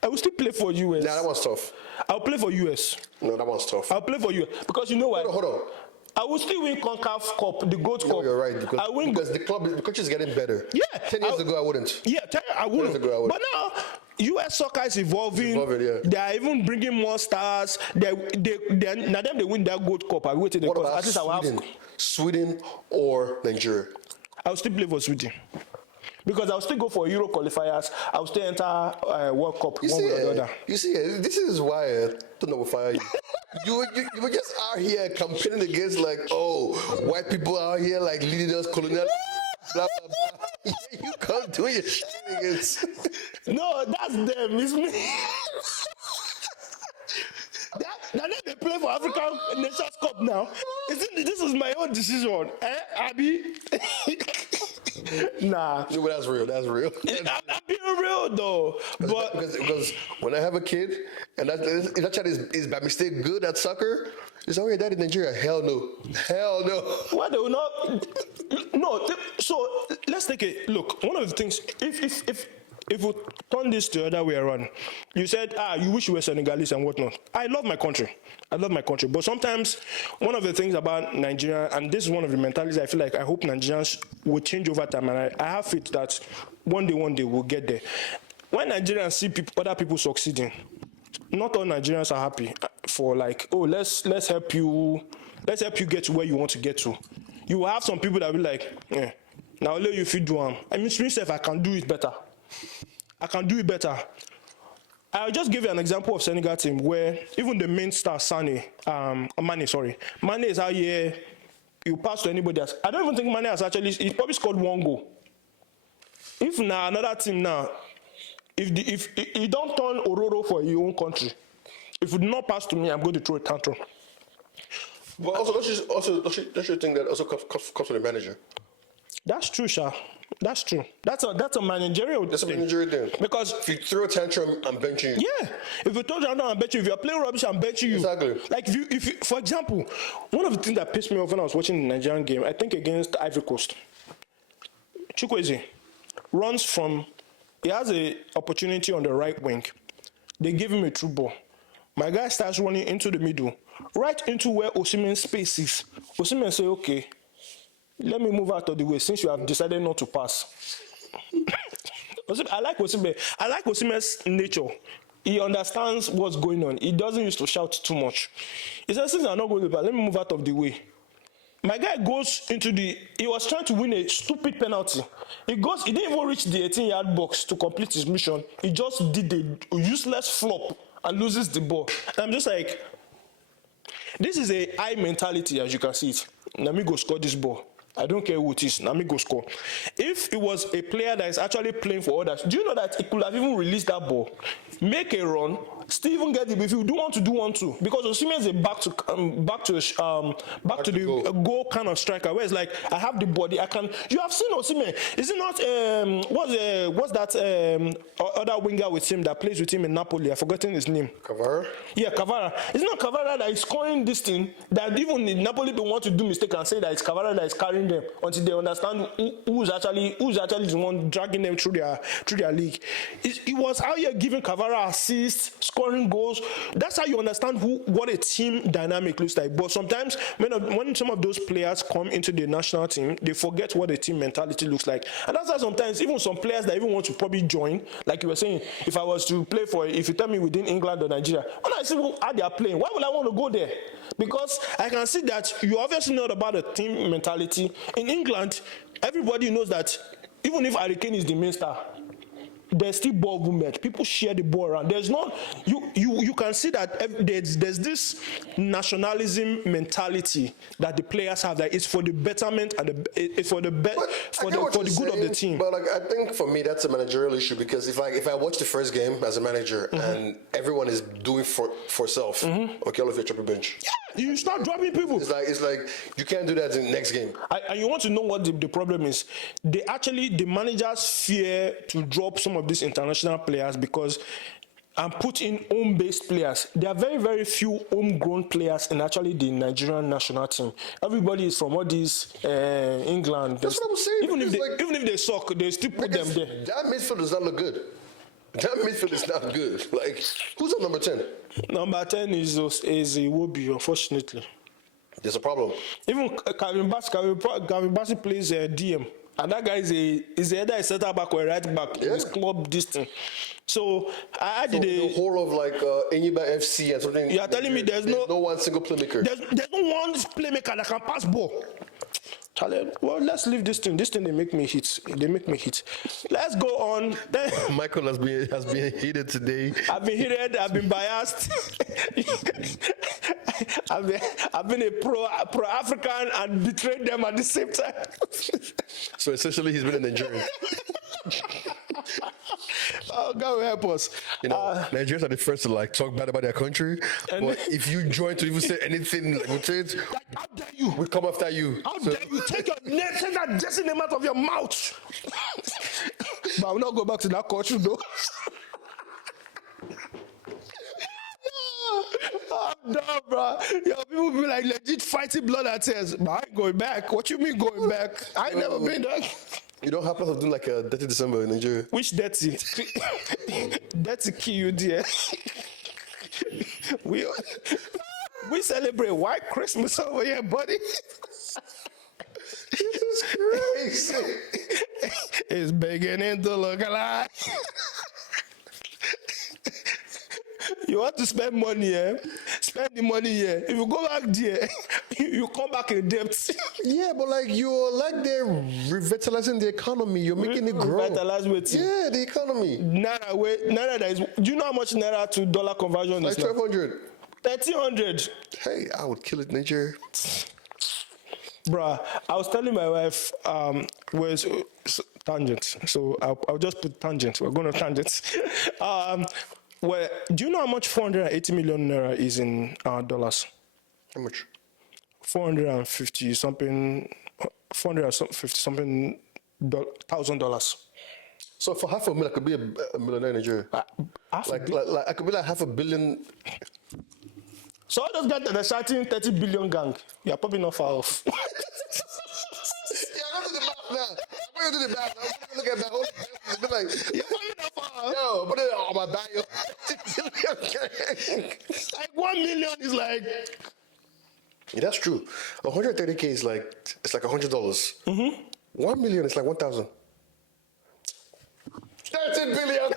I will still play for US. Nah, that one's tough. I'll play for US. No, that one's tough. I'll play for US because you know why? Hold on. I will still win CONCACAF Cup, the Gold Cup. You're right, because the country is getting better. Yeah. 10 years ago, I wouldn't. Yeah, 10 years, I wouldn't. But now, US soccer is evolving. Yeah. They are even bringing more stars. Now they win that Gold Cup. I waited. What about at least Sweden or Nigeria? I'll still play for Sweden. Because I'll still go for Euro qualifiers. I'll still enter World Cup one way or the other. You see, this is why I don't know will fire you. You were just out here campaigning against white people out here like leading us colonialism. Blah, blah, blah. You can't do your shit against. No, that's them. It's me. Now they play for African Nations Cup now. This is my own decision. Abi? Nah. No, but that's real. That's real. I'm being real though. But because when I have a kid and that child is by mistake good at soccer, it's already dad in Nigeria. Hell no. Hell no. Why they will not? No. So let's take a look. One of the things, if we turn this the other way around, you said, you wish you were Senegalese and whatnot. I love my country. But sometimes one of the things about Nigeria, and this is one of the mentalities I feel like I hope Nigerians will change over time, and I have faith that one day we'll get there. When Nigerians see other people succeeding, not all Nigerians are happy for like, oh, let's help you get to where you want to get to. You will have some people that will be like, yeah, now let you feel do I mean, myself, I can do it better. I'll just give you an example of Senegal team where even the main star Mane is out here. You pass to anybody else. I don't even think Mane has he probably scored one goal. If now another team now, if you don't turn Ororo for your own country, if you do not pass to me, I'm going to throw a tantrum. But also, don't you think that also comes from the manager? That's true, Sha. That's true. That's a managerial thing. That's a managerial thing. Because if you throw a tantrum, I'm benching you. Yeah. If you throw a tantrum, I'm benching you. If you're playing rubbish, I'm benching you. Exactly. Like if you, for example, one of the things that pissed me off when I was watching the Nigerian game, I think against Ivory Coast, Chukwueze runs from, he has an opportunity on the right wing. They give him a true ball. My guy starts running into the middle, right into where Osimhen's space is. Osimhen say, okay, let me move out of the way since you have decided not to pass. I like Osimhen. I like Osimhen's nature. He understands what's going on. He doesn't used to shout too much. He says, since I'm not going to pass, let me move out of the way. My guy goes into he was trying to win a stupid penalty. He didn't even reach the 18-yard box to complete his mission. He just did a useless flop and loses the ball. And I'm just like, this is a high mentality, as you can see it. Let me go score this ball. I don't care who it is. Let me go score. If it was a player that is actually playing for others, do you know that he could have even released that ball, make a run, still even get it if you do want to do one too? Because Osimhen is a back to the goal kind of striker. Where it's like, I have the body, I can. You have seen Osimhen. Is it not what's that other winger with him that plays with him in Napoli? I've forgotten his name. Cavara? Yeah, Cavara. It's not Cavara that is scoring this thing that even in Napoli people want to do mistake and say that it's Cavara that is carrying them until they understand who's actually the one dragging them through their league. He was out here giving Cavara assists, scoring goals. That's how you understand what a team dynamic looks like. But sometimes when some of those players come into the national team, they forget what a team mentality looks like. And that's why sometimes even some players that even want to probably join, like you were saying, if I was to play if you tell me within England or Nigeria, when I see how they are playing, why would I want to go there? Because I can see that you obviously know about the team mentality. In England, everybody knows that even if Harry Kane is the main star, there's still ball movement. People share the ball around. There's not you can see that there's this nationalism mentality that the players have, that it's for the betterment and it's for the good of the team. But like, I think for me that's a managerial issue, because if I watch the first game as a manager and everyone is doing for self, okay, all of your triple bench. Yeah, you start dropping people. It's like you can't do that in the next game. And you want to know what the problem is? The managers fear to drop some of these international players because and put in home-based players. There are very, very few homegrown players in actually the Nigerian national team. Everybody is from all these England. That's what I'm saying. Even if they suck, they still put them there. That midfield does not look good. That midfield is not good. Like, who's on number 10? Number 10 is Iwobi, unfortunately. There's a problem. Even Gavin Bassey plays DM. And that guy is either a center back or a right back in his club distance. So I did the whole of like Enyiba FC and something. You are telling me there's no one single playmaker. There's no one playmaker that can pass ball. Well, let's leave this thing. This thing they make me hit. Let's go on. Michael has been heated today. I've been heated. I've been biased. I've been a pro-African and betrayed them at the same time. So essentially, he's been a Nigerian. Oh, God will help us. You know, Nigerians are the first to like talk bad about their country. But if you join to even say anything like how dare you? We come after you. How dare you take that dirty name out of your mouth? But I will not go back to that culture though. I'm done, bro. Yo, people be like legit fighting blood and tears. But I ain't going back. What you mean going back? I ain't never been there. You don't happen to do like a dirty December in Nigeria? Which dirty? Dirty kill you, dear. We celebrate White Christmas over here, buddy. This is crazy. It's beginning to look like. You want to spend money, spend the money here. If you go back there, you come back in debt. Yeah, but like you're like they're revitalizing the economy. You're making it grow. Revitalize with Yeah, the economy. Naira that is. Do you know how much Naira to dollar conversion Like is? 1,200. 1,300. Hey, I would kill it, Nigeria. Bruh, I was telling my wife, tangent. So I'll just put tangent. We're going to tangents. Well, do you know how much 480 million naira is in dollars? How much? 450 something $1,000. So for half a million, I could be a millionaire in Nigeria. Like I could be like $500 million. So all those guys that are shouting 30 billion gang, you're probably not far off. Yeah, I'm going to do the math now. I'm going to do the math. I'm going to look at my whole. Be like, You're probably not far off. yo, put it on my bio. Like 1 million is like. Yeah, that's true. 130K is like $100. Mm-hmm. 1 million is like 1,000. 30 billion.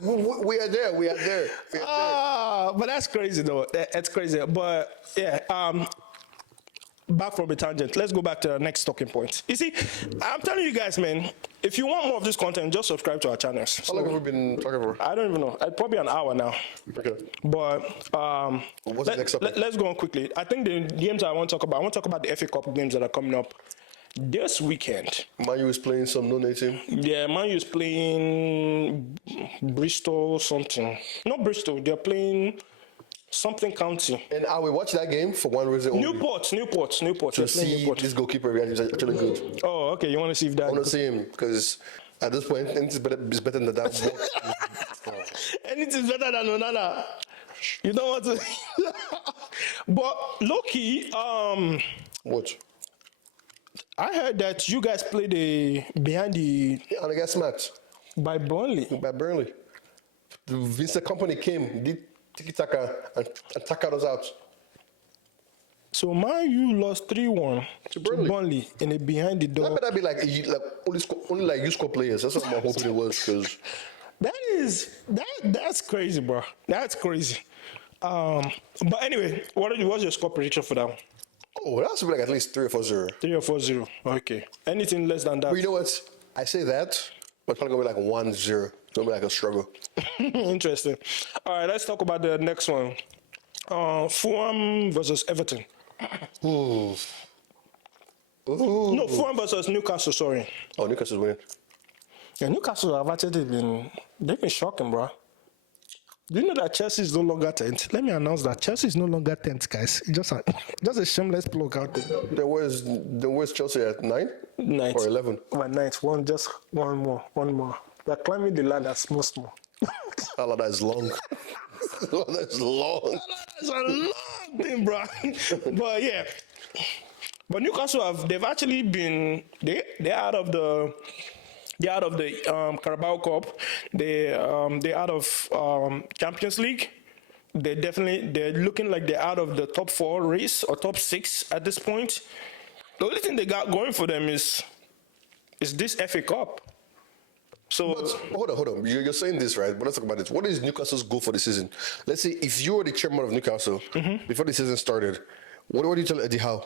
We are there. We are there. But that's crazy though. That's crazy. But yeah, back from the tangent. Let's go back to the next talking point. You see, I'm telling you guys, man, if you want more of this content, just subscribe to our channels. How long have we been talking for? I don't even know. Probably an hour now. Okay. But what's the next topic? Let's go on quickly. I think the games I want to talk about the FA Cup games that are coming up this weekend. Man U is playing some no-name team. Yeah, Man U is playing Bristol something. Not Bristol. They're playing something county. And I will watch that game for one reason only. Newport. To see this goalkeeper is actually good. Oh, okay. You want to see if that? I want to see him because at this point, it's better than that. Anything's better than Onana. You don't want to. But low-key, What? I heard that you guys played behind the Yeah, and I got smacked by Burnley. by Burnley. The Vincent Company came, did tiki-taka, and tackled us out. So Man U lost 3-1 to Burnley in a behind the door. That better be like only like you score players. That's what I'm hoping it was because That's crazy, bro. That's crazy. But anyway, what's your score prediction for that one? oh, that has to be like at least 3 or 4-0. 3 or 4-0. Okay. Anything less than that? But you know what? I say that, but it's probably gonna be like 1-0. It's gonna be like a struggle. Interesting. All right, let's talk about the next one. Fulham versus Everton. Ooh. No, Fulham versus Newcastle, sorry. Oh, Newcastle's winning. Yeah, Newcastle have actually they've been shocking, bro. Do you know that Chelsea is no longer 10th? Let me announce that Chelsea is no longer 10th, guys. Just a shameless plug out there. There was Chelsea at 9 Ninth. or 11. Well, ninth. One more. They're climbing the ladder small. Oh, that is long. That's long. That's a long thing, bro. But yeah. But Newcastle they've actually been they're out of the Carabao Cup. They're out of Champions League. They're looking like they're out of the top 4 race or top 6 at this point. The only thing they got going for them is this FA Cup. So But hold on. You're saying this, right? But let's talk about this. What is Newcastle's goal for the season? Let's say if you were the chairman of Newcastle before the season started, what do you tell Eddie Howe?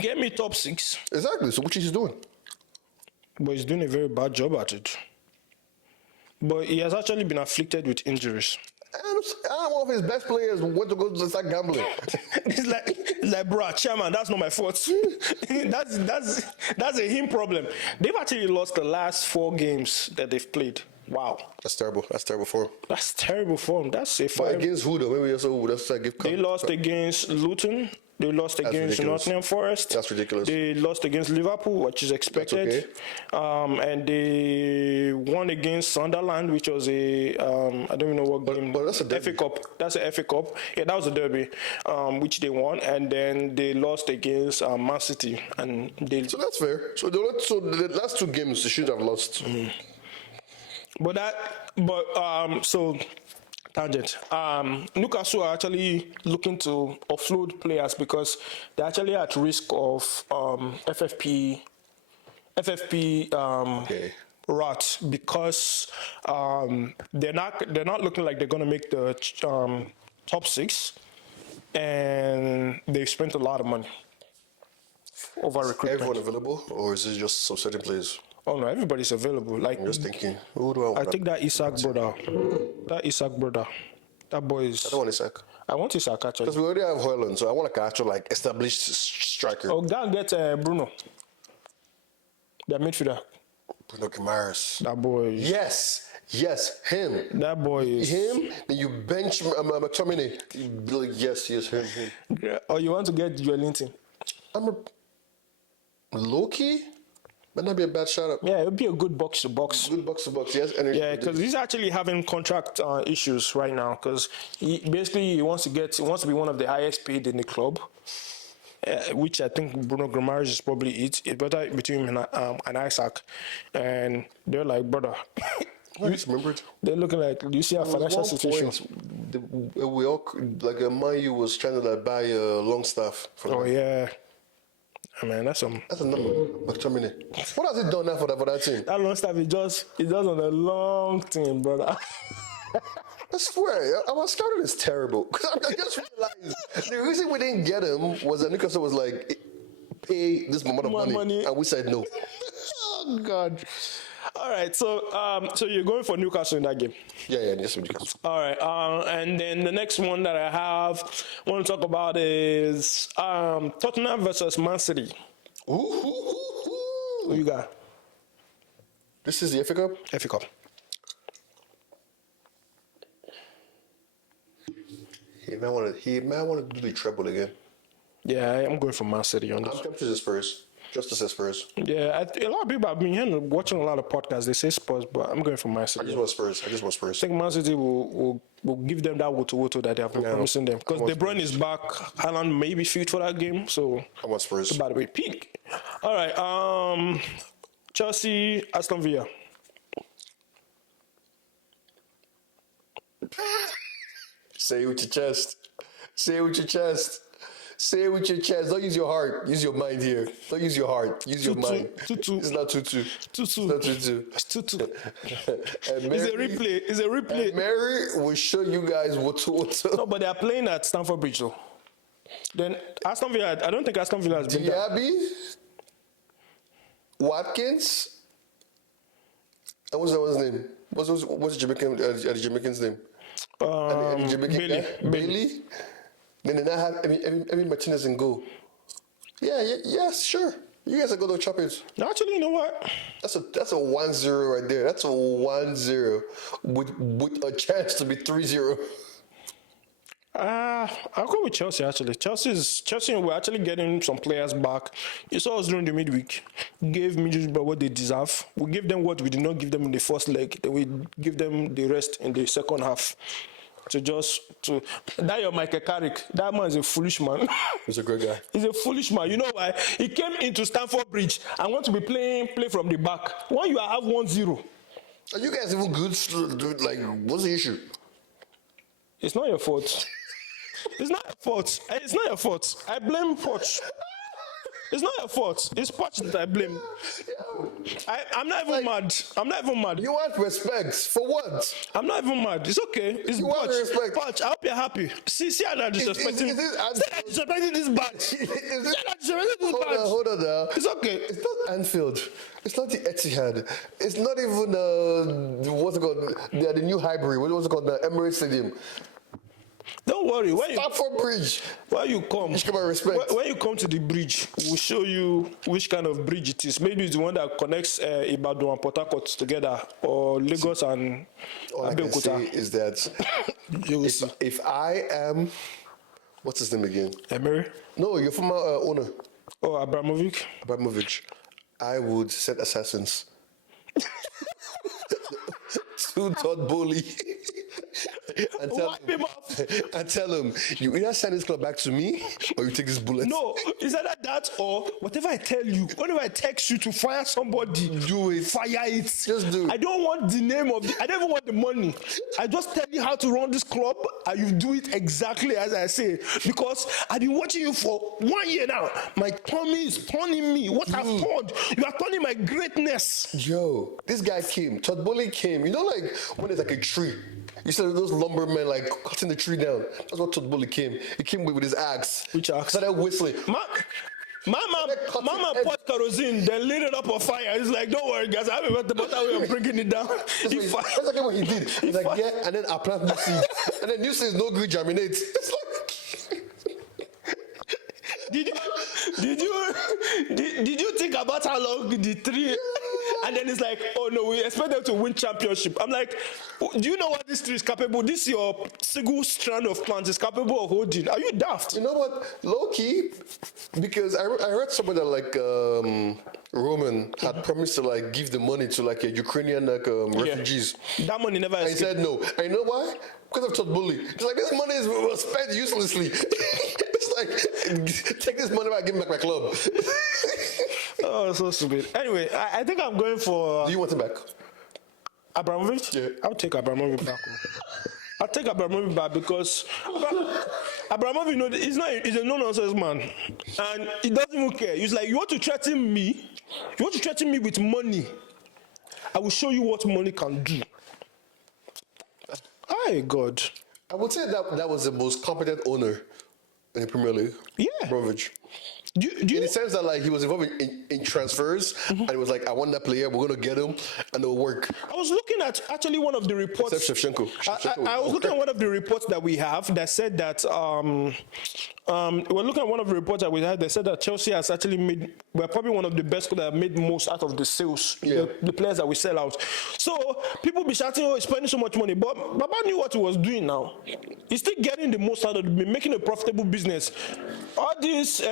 get me top 6. Exactly. So which is he doing? But he's doing a very bad job at it. But he has actually been afflicted with injuries. And one of his best players went to go to start gambling. It's like, bro, chairman, that's not my fault. that's a him problem. They've actually lost the last 4 games that they've played. Wow. That's terrible. That's terrible form. That's terrible form. That's a But five. against who though? Maybe let's give. They lost against Luton. They lost against ridiculous. Nottingham Forest. That's ridiculous. They lost against Liverpool, which is expected. okay. And they won against Sunderland, which was I don't even know what game. but that's a derby. FA Cup. That's a FA Cup. Yeah, that was a derby, which they won. And then they lost against Man City. And they. So that's fair. So the last 2 games they should have lost. So tangent. Newcastle are actually looking to offload players because they're actually at risk of FFP Okay. rot because they're not looking like they're going to make the top 6, and they've spent a lot of money over recruitment. Everyone available, or is it just some certain players? Oh no, everybody's available. Like, I'm just thinking, who do I want? I think that Isak brother, that boy is. I don't want Isak. I want Isak actually. Because we already have Højlund, so I want like an actual like established striker. Oh, go and get Bruno. Their midfielder. Bruno Guimaraes. That boy. Yes, him. That boy is. Him, then you bench McTominay. Like, yes, him. Or you want to get Joelinton. I'm a low-key? Might not be a bad shout-out. Yeah, it would be a good box-to-box. Good box-to-box, yes. Energy. Yeah, because he's actually having contract issues right now because he wants to be one of the highest paid in the club. Which I think Bruno Guimaraes is probably it. It's better between him and Isaac. And they're like, brother. I just remembered. They're looking like, do you see our financial situation? We all, like, Man U was trying to like, buy Longstaff. Oh, yeah. I mean, that's a number. McTominay. What has he done now for that team? That Longstaff is just on a long team, brother. I swear, our scouting is terrible. I just realized the reason we didn't get him was that Newcastle was like, pay this amount of money, and we said no. Oh God! All right, so you're going for Newcastle in that game? Yeah, just Newcastle. All right, and then the next one that I want to talk about is Tottenham versus Man City. Who you got? This is the FA Cup. FA Cup. He might want to do the treble again. Yeah, I'm going for Man City on this. I'm tempted to Spurs. Just to say Spurs. Yeah, a lot of people have been watching a lot of podcasts. They say Spurs, but I'm going for Man City. I just want Spurs. I think Man City will give them that woto that they have been promising them. Because De Bruyne is back. Haaland may be fit for that game. So I want Spurs. By the way, peak. All right. Chelsea, Aston Villa. Say it with your chest. Say it with your chest. Say it with your chest. Don't use your heart. Use your mind here. Don't use your heart. Use your mind. 2-2. It's not 2-2. 2-2. It's not 2-2. It's 2-2. It's a replay. Mary will show you guys what. No, but they are playing at Stamford Bridge, though. Then Aston Villa, I don't think Aston Villa has been there. Diaby, Watkins, and what's that one's name? What's the Jamaican's name? Bailey. Then they now have Emi Martinez in goal. Yeah, sure. You guys are going to chop it. Actually, you know what? That's a 1-0 right there. That's a 1-0 with a chance to be 3-0. I'll go with Chelsea, actually. Chelsea, we're actually getting some players back. You saw us during the midweek. Gave Middlesbrough what they deserve. We give them what we did not give them in the first leg. Then we give them the rest in the second half. That your Michael Carrick, that man is a foolish man. He's a great guy. He's a foolish man. You know why? He came into Stamford Bridge and want to be play from the back. When you have 1-0. Are you guys even good? Like, what's the issue? It's not your fault. It's not your fault. I blame Poch. It's not your fault. It's Poch that I blame. I'm not even mad. You want respect for what? I'm not even mad. It's okay. It's you want respect. Poch, I hope you're happy. See how they're disrespecting. Disrespecting this badge. Hold on now. It's okay. It's not Anfield. It's not the Etihad. It's not even what's it called? The new hybrid. What's it called? The Emirates Stadium. Don't worry. Stamford Bridge. When you come, you should come and respect. When you come to the bridge, we'll show you which kind of bridge it is. Maybe it's the one that connects Ibadan and Port Harcourt together, or Lagos and all I can say is that if I am, what's his name again? Emery? No, your former owner. Oh, Abramovich. I would send assassins to Todd Bowley. and tell Wipe him off. and tell him, you either send this club back to me or you take this bullet. No, is that or whatever I tell you, whenever I text you to fire somebody, Do it. fire it. Just do it. I don't want the name of I don't even want the money. I just tell you how to run this club and you do it exactly as I say. Because I've been watching you for 1 year now. My tummy is turning me. What I've turned, you are turning my greatness. Yo, this guy came. Todd Bowley came. You know, like when there's like a tree. You said those lumbermen like cutting the tree down. That's what Todd Bowley came. He came with his axe. Which axe? Started whistling. Mama poured kerosene, then lit it up on fire. It's like, don't worry, guys, I haven't got the better way of bringing it down. That's exactly what he did. He's like, yeah, and then I plant new seeds. And then new seeds no good germinates. It's like Did you think about how long the tree? And then it's like, oh no, we expect them to win championship. I'm like, do you know what this tree is capable? This your single strand of plants is capable of holding. Are you daft? You know what? Low key, because I read somewhere that like Roman had promised to like give the money to like a Ukrainian like refugees. That money never. And he said no. And you know why? Because of Todd Bowley. It's like this money was spent uselessly. It's like take this money back, give me back my club. Oh, so stupid. Anyway, I think I'm going for. Do you want it back? Abramovich? Yeah. I'll take Abramovich back. I'll take Abramovich back because Abramovich, you know, he's a no-nonsense man. And he doesn't even care. He's like, you want to threaten me? You want to threaten me with money? I will show you what money can do. Hi, God. I would say that was the most competent owner in the Premier League. Yeah. Abramovich. Do In you the sense that like he was involved in transfers and it was like, I want that player, we're gonna get him and it'll work. I was looking at actually one of the reports. Except Shevchenko. I was looking at one of the reports that we have that said that we're looking at one of the reports that we had that said that Chelsea has actually we're probably one of the best clubs that have made most out of the sales, the players that we sell out. So people be shouting, oh, he's spending so much money, but Baba knew what he was doing now. He's still getting the most out of it, making a profitable business. All this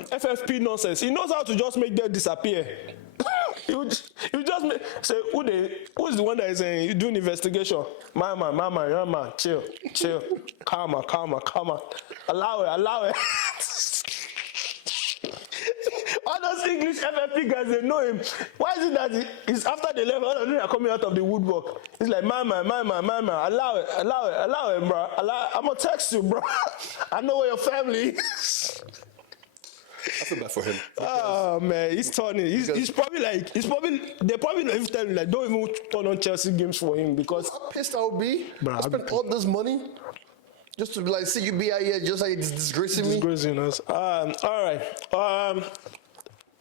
FFP nonsense, he knows how to just make them disappear. You just say, who's the one that is saying you doing investigation? My man, chill, calm. Allow it. All those English FFP guys, they know him. Why is it that he's after the level, all of them are coming out of the woodwork? He's like, my man, allow it, bro. I'm gonna text you, bro. I know where your family is. I feel bad for him. Oh man, he's turning. He's probably they're probably not even telling him like, don't even turn on Chelsea games for him because How pissed I would be. Bro, I spent all this money just to be like, see you be out here just like disgracing me. disgracing us. All right.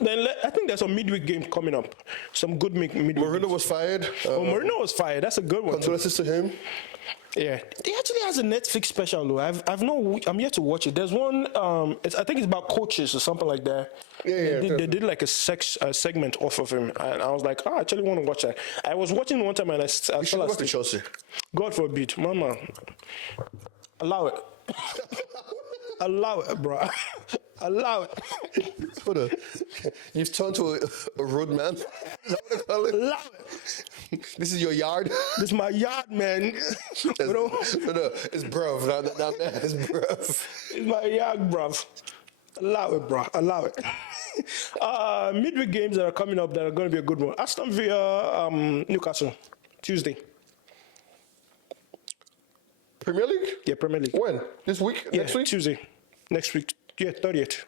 Then I think there's some midweek games coming up. Some good midweek. Mourinho was fired. Mourinho was fired. That's a good one. Condolences to him. Yeah, he actually has a Netflix special though. I'm yet to watch it. There's one. I think it's about coaches or something like that. Yeah. They did like a segment off of him, and I was like, I actually want to watch that. I was watching one time and I You should fell go to asleep. Chelsea. God forbid, Mama, allow it. Allow it, bro. Allow it. Hold on. You've turned to a road man. Is that what they call it? Allow it. This is your yard? This is my yard, man. No, it's bruv. Not man, it's bruv. It's my yard, bruv. Allow it, bro. Allow it. Midweek games that are coming up that are going to be a good one. Aston Villa, Newcastle, Tuesday. Premier League? Yeah, Premier League. When? This week? Yeah, Next week? Tuesday. Next week. Yeah, 30th.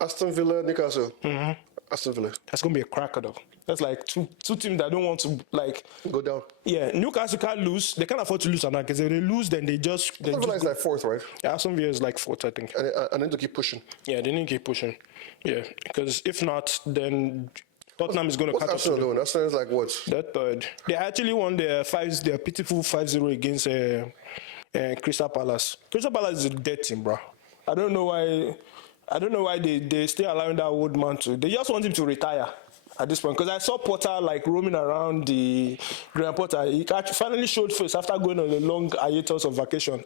Aston Villa, Newcastle. Mm-hmm. Aston Villa. That's going to be a cracker, though. That's like two teams that don't want to, like... Go down. Yeah, Newcastle can't lose. They can't afford to lose on that because if they lose, then they just... Aston Villa is like fourth, right? Yeah, Aston Villa is like fourth, I think. And they need to keep pushing. Yeah, they need to keep pushing. Yeah, because if not, then Tottenham is going to catch up. What's Arsenal doing? Arsenal is like what? They're third. They actually won their pitiful 5-0 against Crystal Palace. Crystal Palace is a dead team, bro. I don't know why they still allowing that old man to. They just want him to retire. at this point, because I saw Potter like roaming around the Graham Potter. He finally showed face after going on a long hiatus of vacation.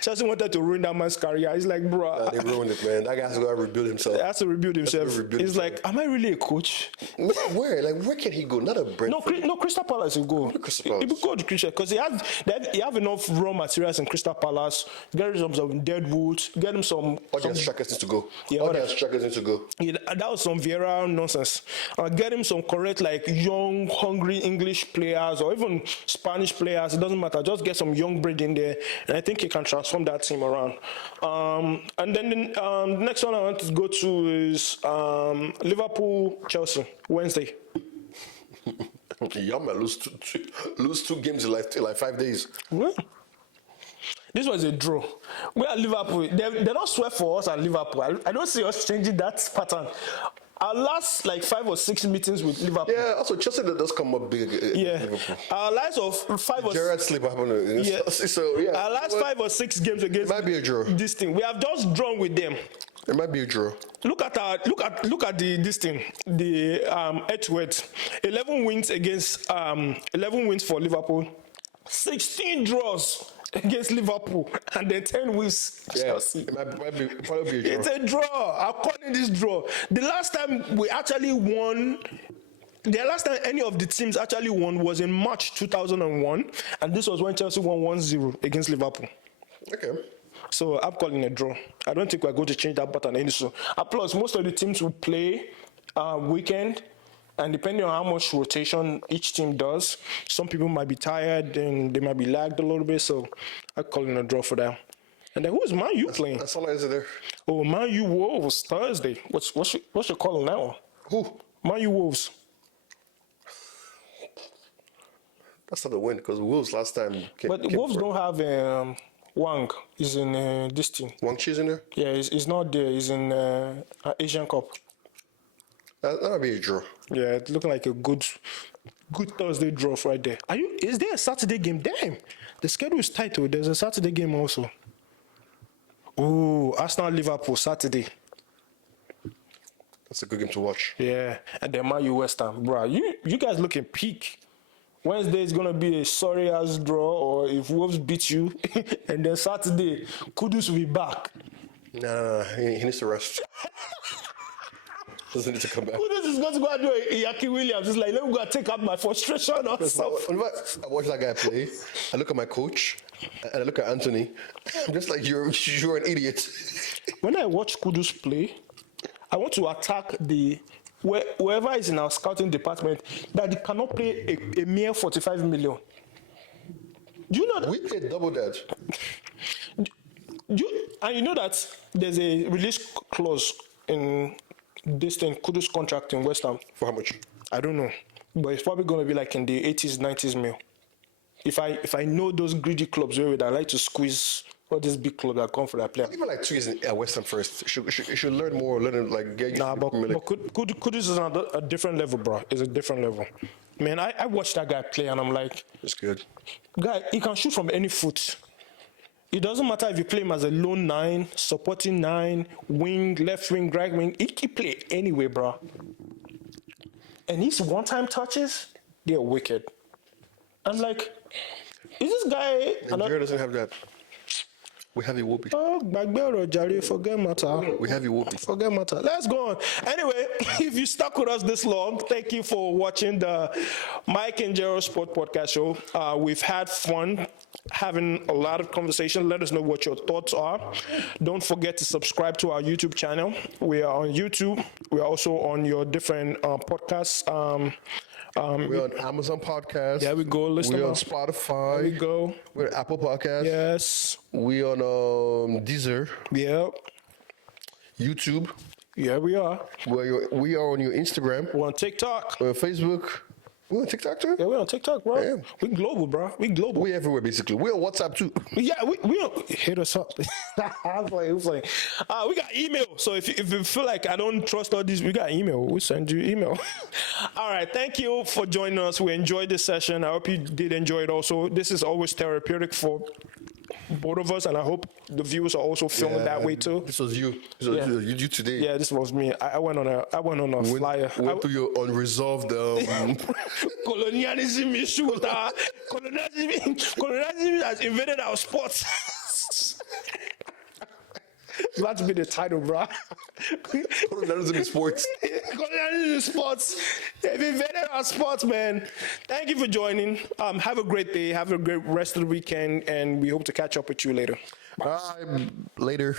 Chelsea wanted to ruin that man's career. He's like, bro, Nah, they ruined it, man. That guy has to go and rebuild himself. he has to rebuild himself. He's like, am I really a coach? Where? Like, where can he go? Not a Brentford. No, Crystal Palace will go. Crystal Palace? He will go to Crystal because he have enough raw materials in Crystal Palace. Get him some Deadwood. Get him some. All the strikers need to go. Yeah, all the strikers need to go. Yeah, that was some Vieira nonsense. Get him some correct, like young, hungry English players or even Spanish players. It doesn't matter. Just get some young breed in there, and I think he can transform that team around. And then the next one I want to go to is Liverpool Chelsea Wednesday. Y'all might lose two games in like 5 days. Well, this was a draw. We are Liverpool. They don't swear for us at Liverpool. I don't see us changing that pattern. Our last like 5 or 6 meetings with Liverpool. Yeah, also Chelsea that does come up big. Yeah. Liverpool. Our last of 5 or Gerrard sleep happened. Yeah. So yeah. Our last 5 or 6 games against It might be a draw. this thing. We have just drawn with them. It might be a draw. Look at this thing. The head-to-head. 11 wins against 11 wins for Liverpool. 16 draws against Liverpool, and then 10 wins Chelsea. It might probably be a draw. It's a draw. I'm calling this draw. The last time we actually won, the last time any of the teams actually won was in March 2001, and this was when Chelsea won 1-0 against Liverpool. Okay. So I'm calling a draw. I don't think we're going to change that pattern any soon. Plus, most of the teams will play weekend, and depending on how much rotation each team does, some people might be tired and they might be lagged a little bit. So I'm calling a draw for that. And then who's Man U playing? That's all I is there. Oh, Man U Wolves Thursday. What's your call on that one? Who? Man U Wolves. That's not a win because Wolves last time But Wolves don't have Wang. He's in this team. Wang Chi's in there? Yeah, he's not there. He's in Asian Cup. That'll be a draw. Yeah, it's looking like a good Thursday draw right there. Is there a Saturday game? Damn, the schedule is tight. Oh, there's a Saturday game also. Oh, Arsenal Liverpool Saturday. That's a good game to watch. Yeah, and then Man U West Ham, bro. You guys looking peak. Wednesday is gonna be a sorry ass draw, or if Wolves beat you, and then Saturday, Kudus will be back. Nah, he needs to rest. Doesn't need to come back. Kudus is going to go and do a Yaki Williams. It's like, let me go and take out my frustration or something. I watch that guy play. I look at my coach, and I look at Anthony. I'm just like, you're an idiot. When I watch Kudus play, I want to attack whoever is in our scouting department that they cannot pay a mere 45 million. Do you know that? We paid double that. And you know that there's a release clause in this thing, Kudus contract in West Ham. For how much? I don't know, but it's probably going to be like in the 80s, 90s mil. If I know those greedy clubs where I like to squeeze all these big clubs that come for that player. Even like 2 years at West Ham first. Should learn more. Learn get. Nah, but Kudus is on a different level, bro. It's a different level. Man, I watched that guy play and I'm like, it's good. Guy, he can shoot from any foot. It doesn't matter if you play him as a lone 9, supporting 9, wing, left wing, right wing. He can play anyway, bro. And his one-time touches, they're wicked. I'm like, is this guy... Nigeria doesn't have that. We have Iwobi. Oh, Bagbero, Jari, forget matter. We have Iwobi. Forget matter. Let's go on. Anyway, if you stuck with us this long, thank you for watching the Mike and Gerald Sport Podcast Show. We've had fun having a lot of conversation. Let us know what your thoughts are. Don't forget to subscribe to our YouTube channel. We are on YouTube. We are also on your different podcasts. We're on Amazon Podcast. There we go. Listen. We're on Spotify. There we go. We're on Apple Podcast. Yes. We on Deezer. Yeah. YouTube. Yeah, we are. We are on your Instagram. We're on TikTok. We're on Facebook. We're on TikTok too? Yeah, we're on TikTok, bro. Damn. We global, bro. We global. We everywhere, basically. We're on WhatsApp too. Yeah, we hit us up. I was like, we got email. So if you feel like I don't trust all these, we got email. We send you email. All right, thank you for joining us. We enjoyed this session. I hope you did enjoy it also. This is always therapeutic for both of us, and I hope the viewers are also feeling that way too. This was you. This was you today. Yeah, this was me. I went on a flyer. Went through your unresolved Colonialism issue. Colonialism has invaded our sports. That's be the title, bro. Colonialism in sports. Colonialism in sports. They've invaded our sports, man. Thank you for joining. Have a great day. Have a great rest of the weekend, and we hope to catch up with you later. Bye. Later.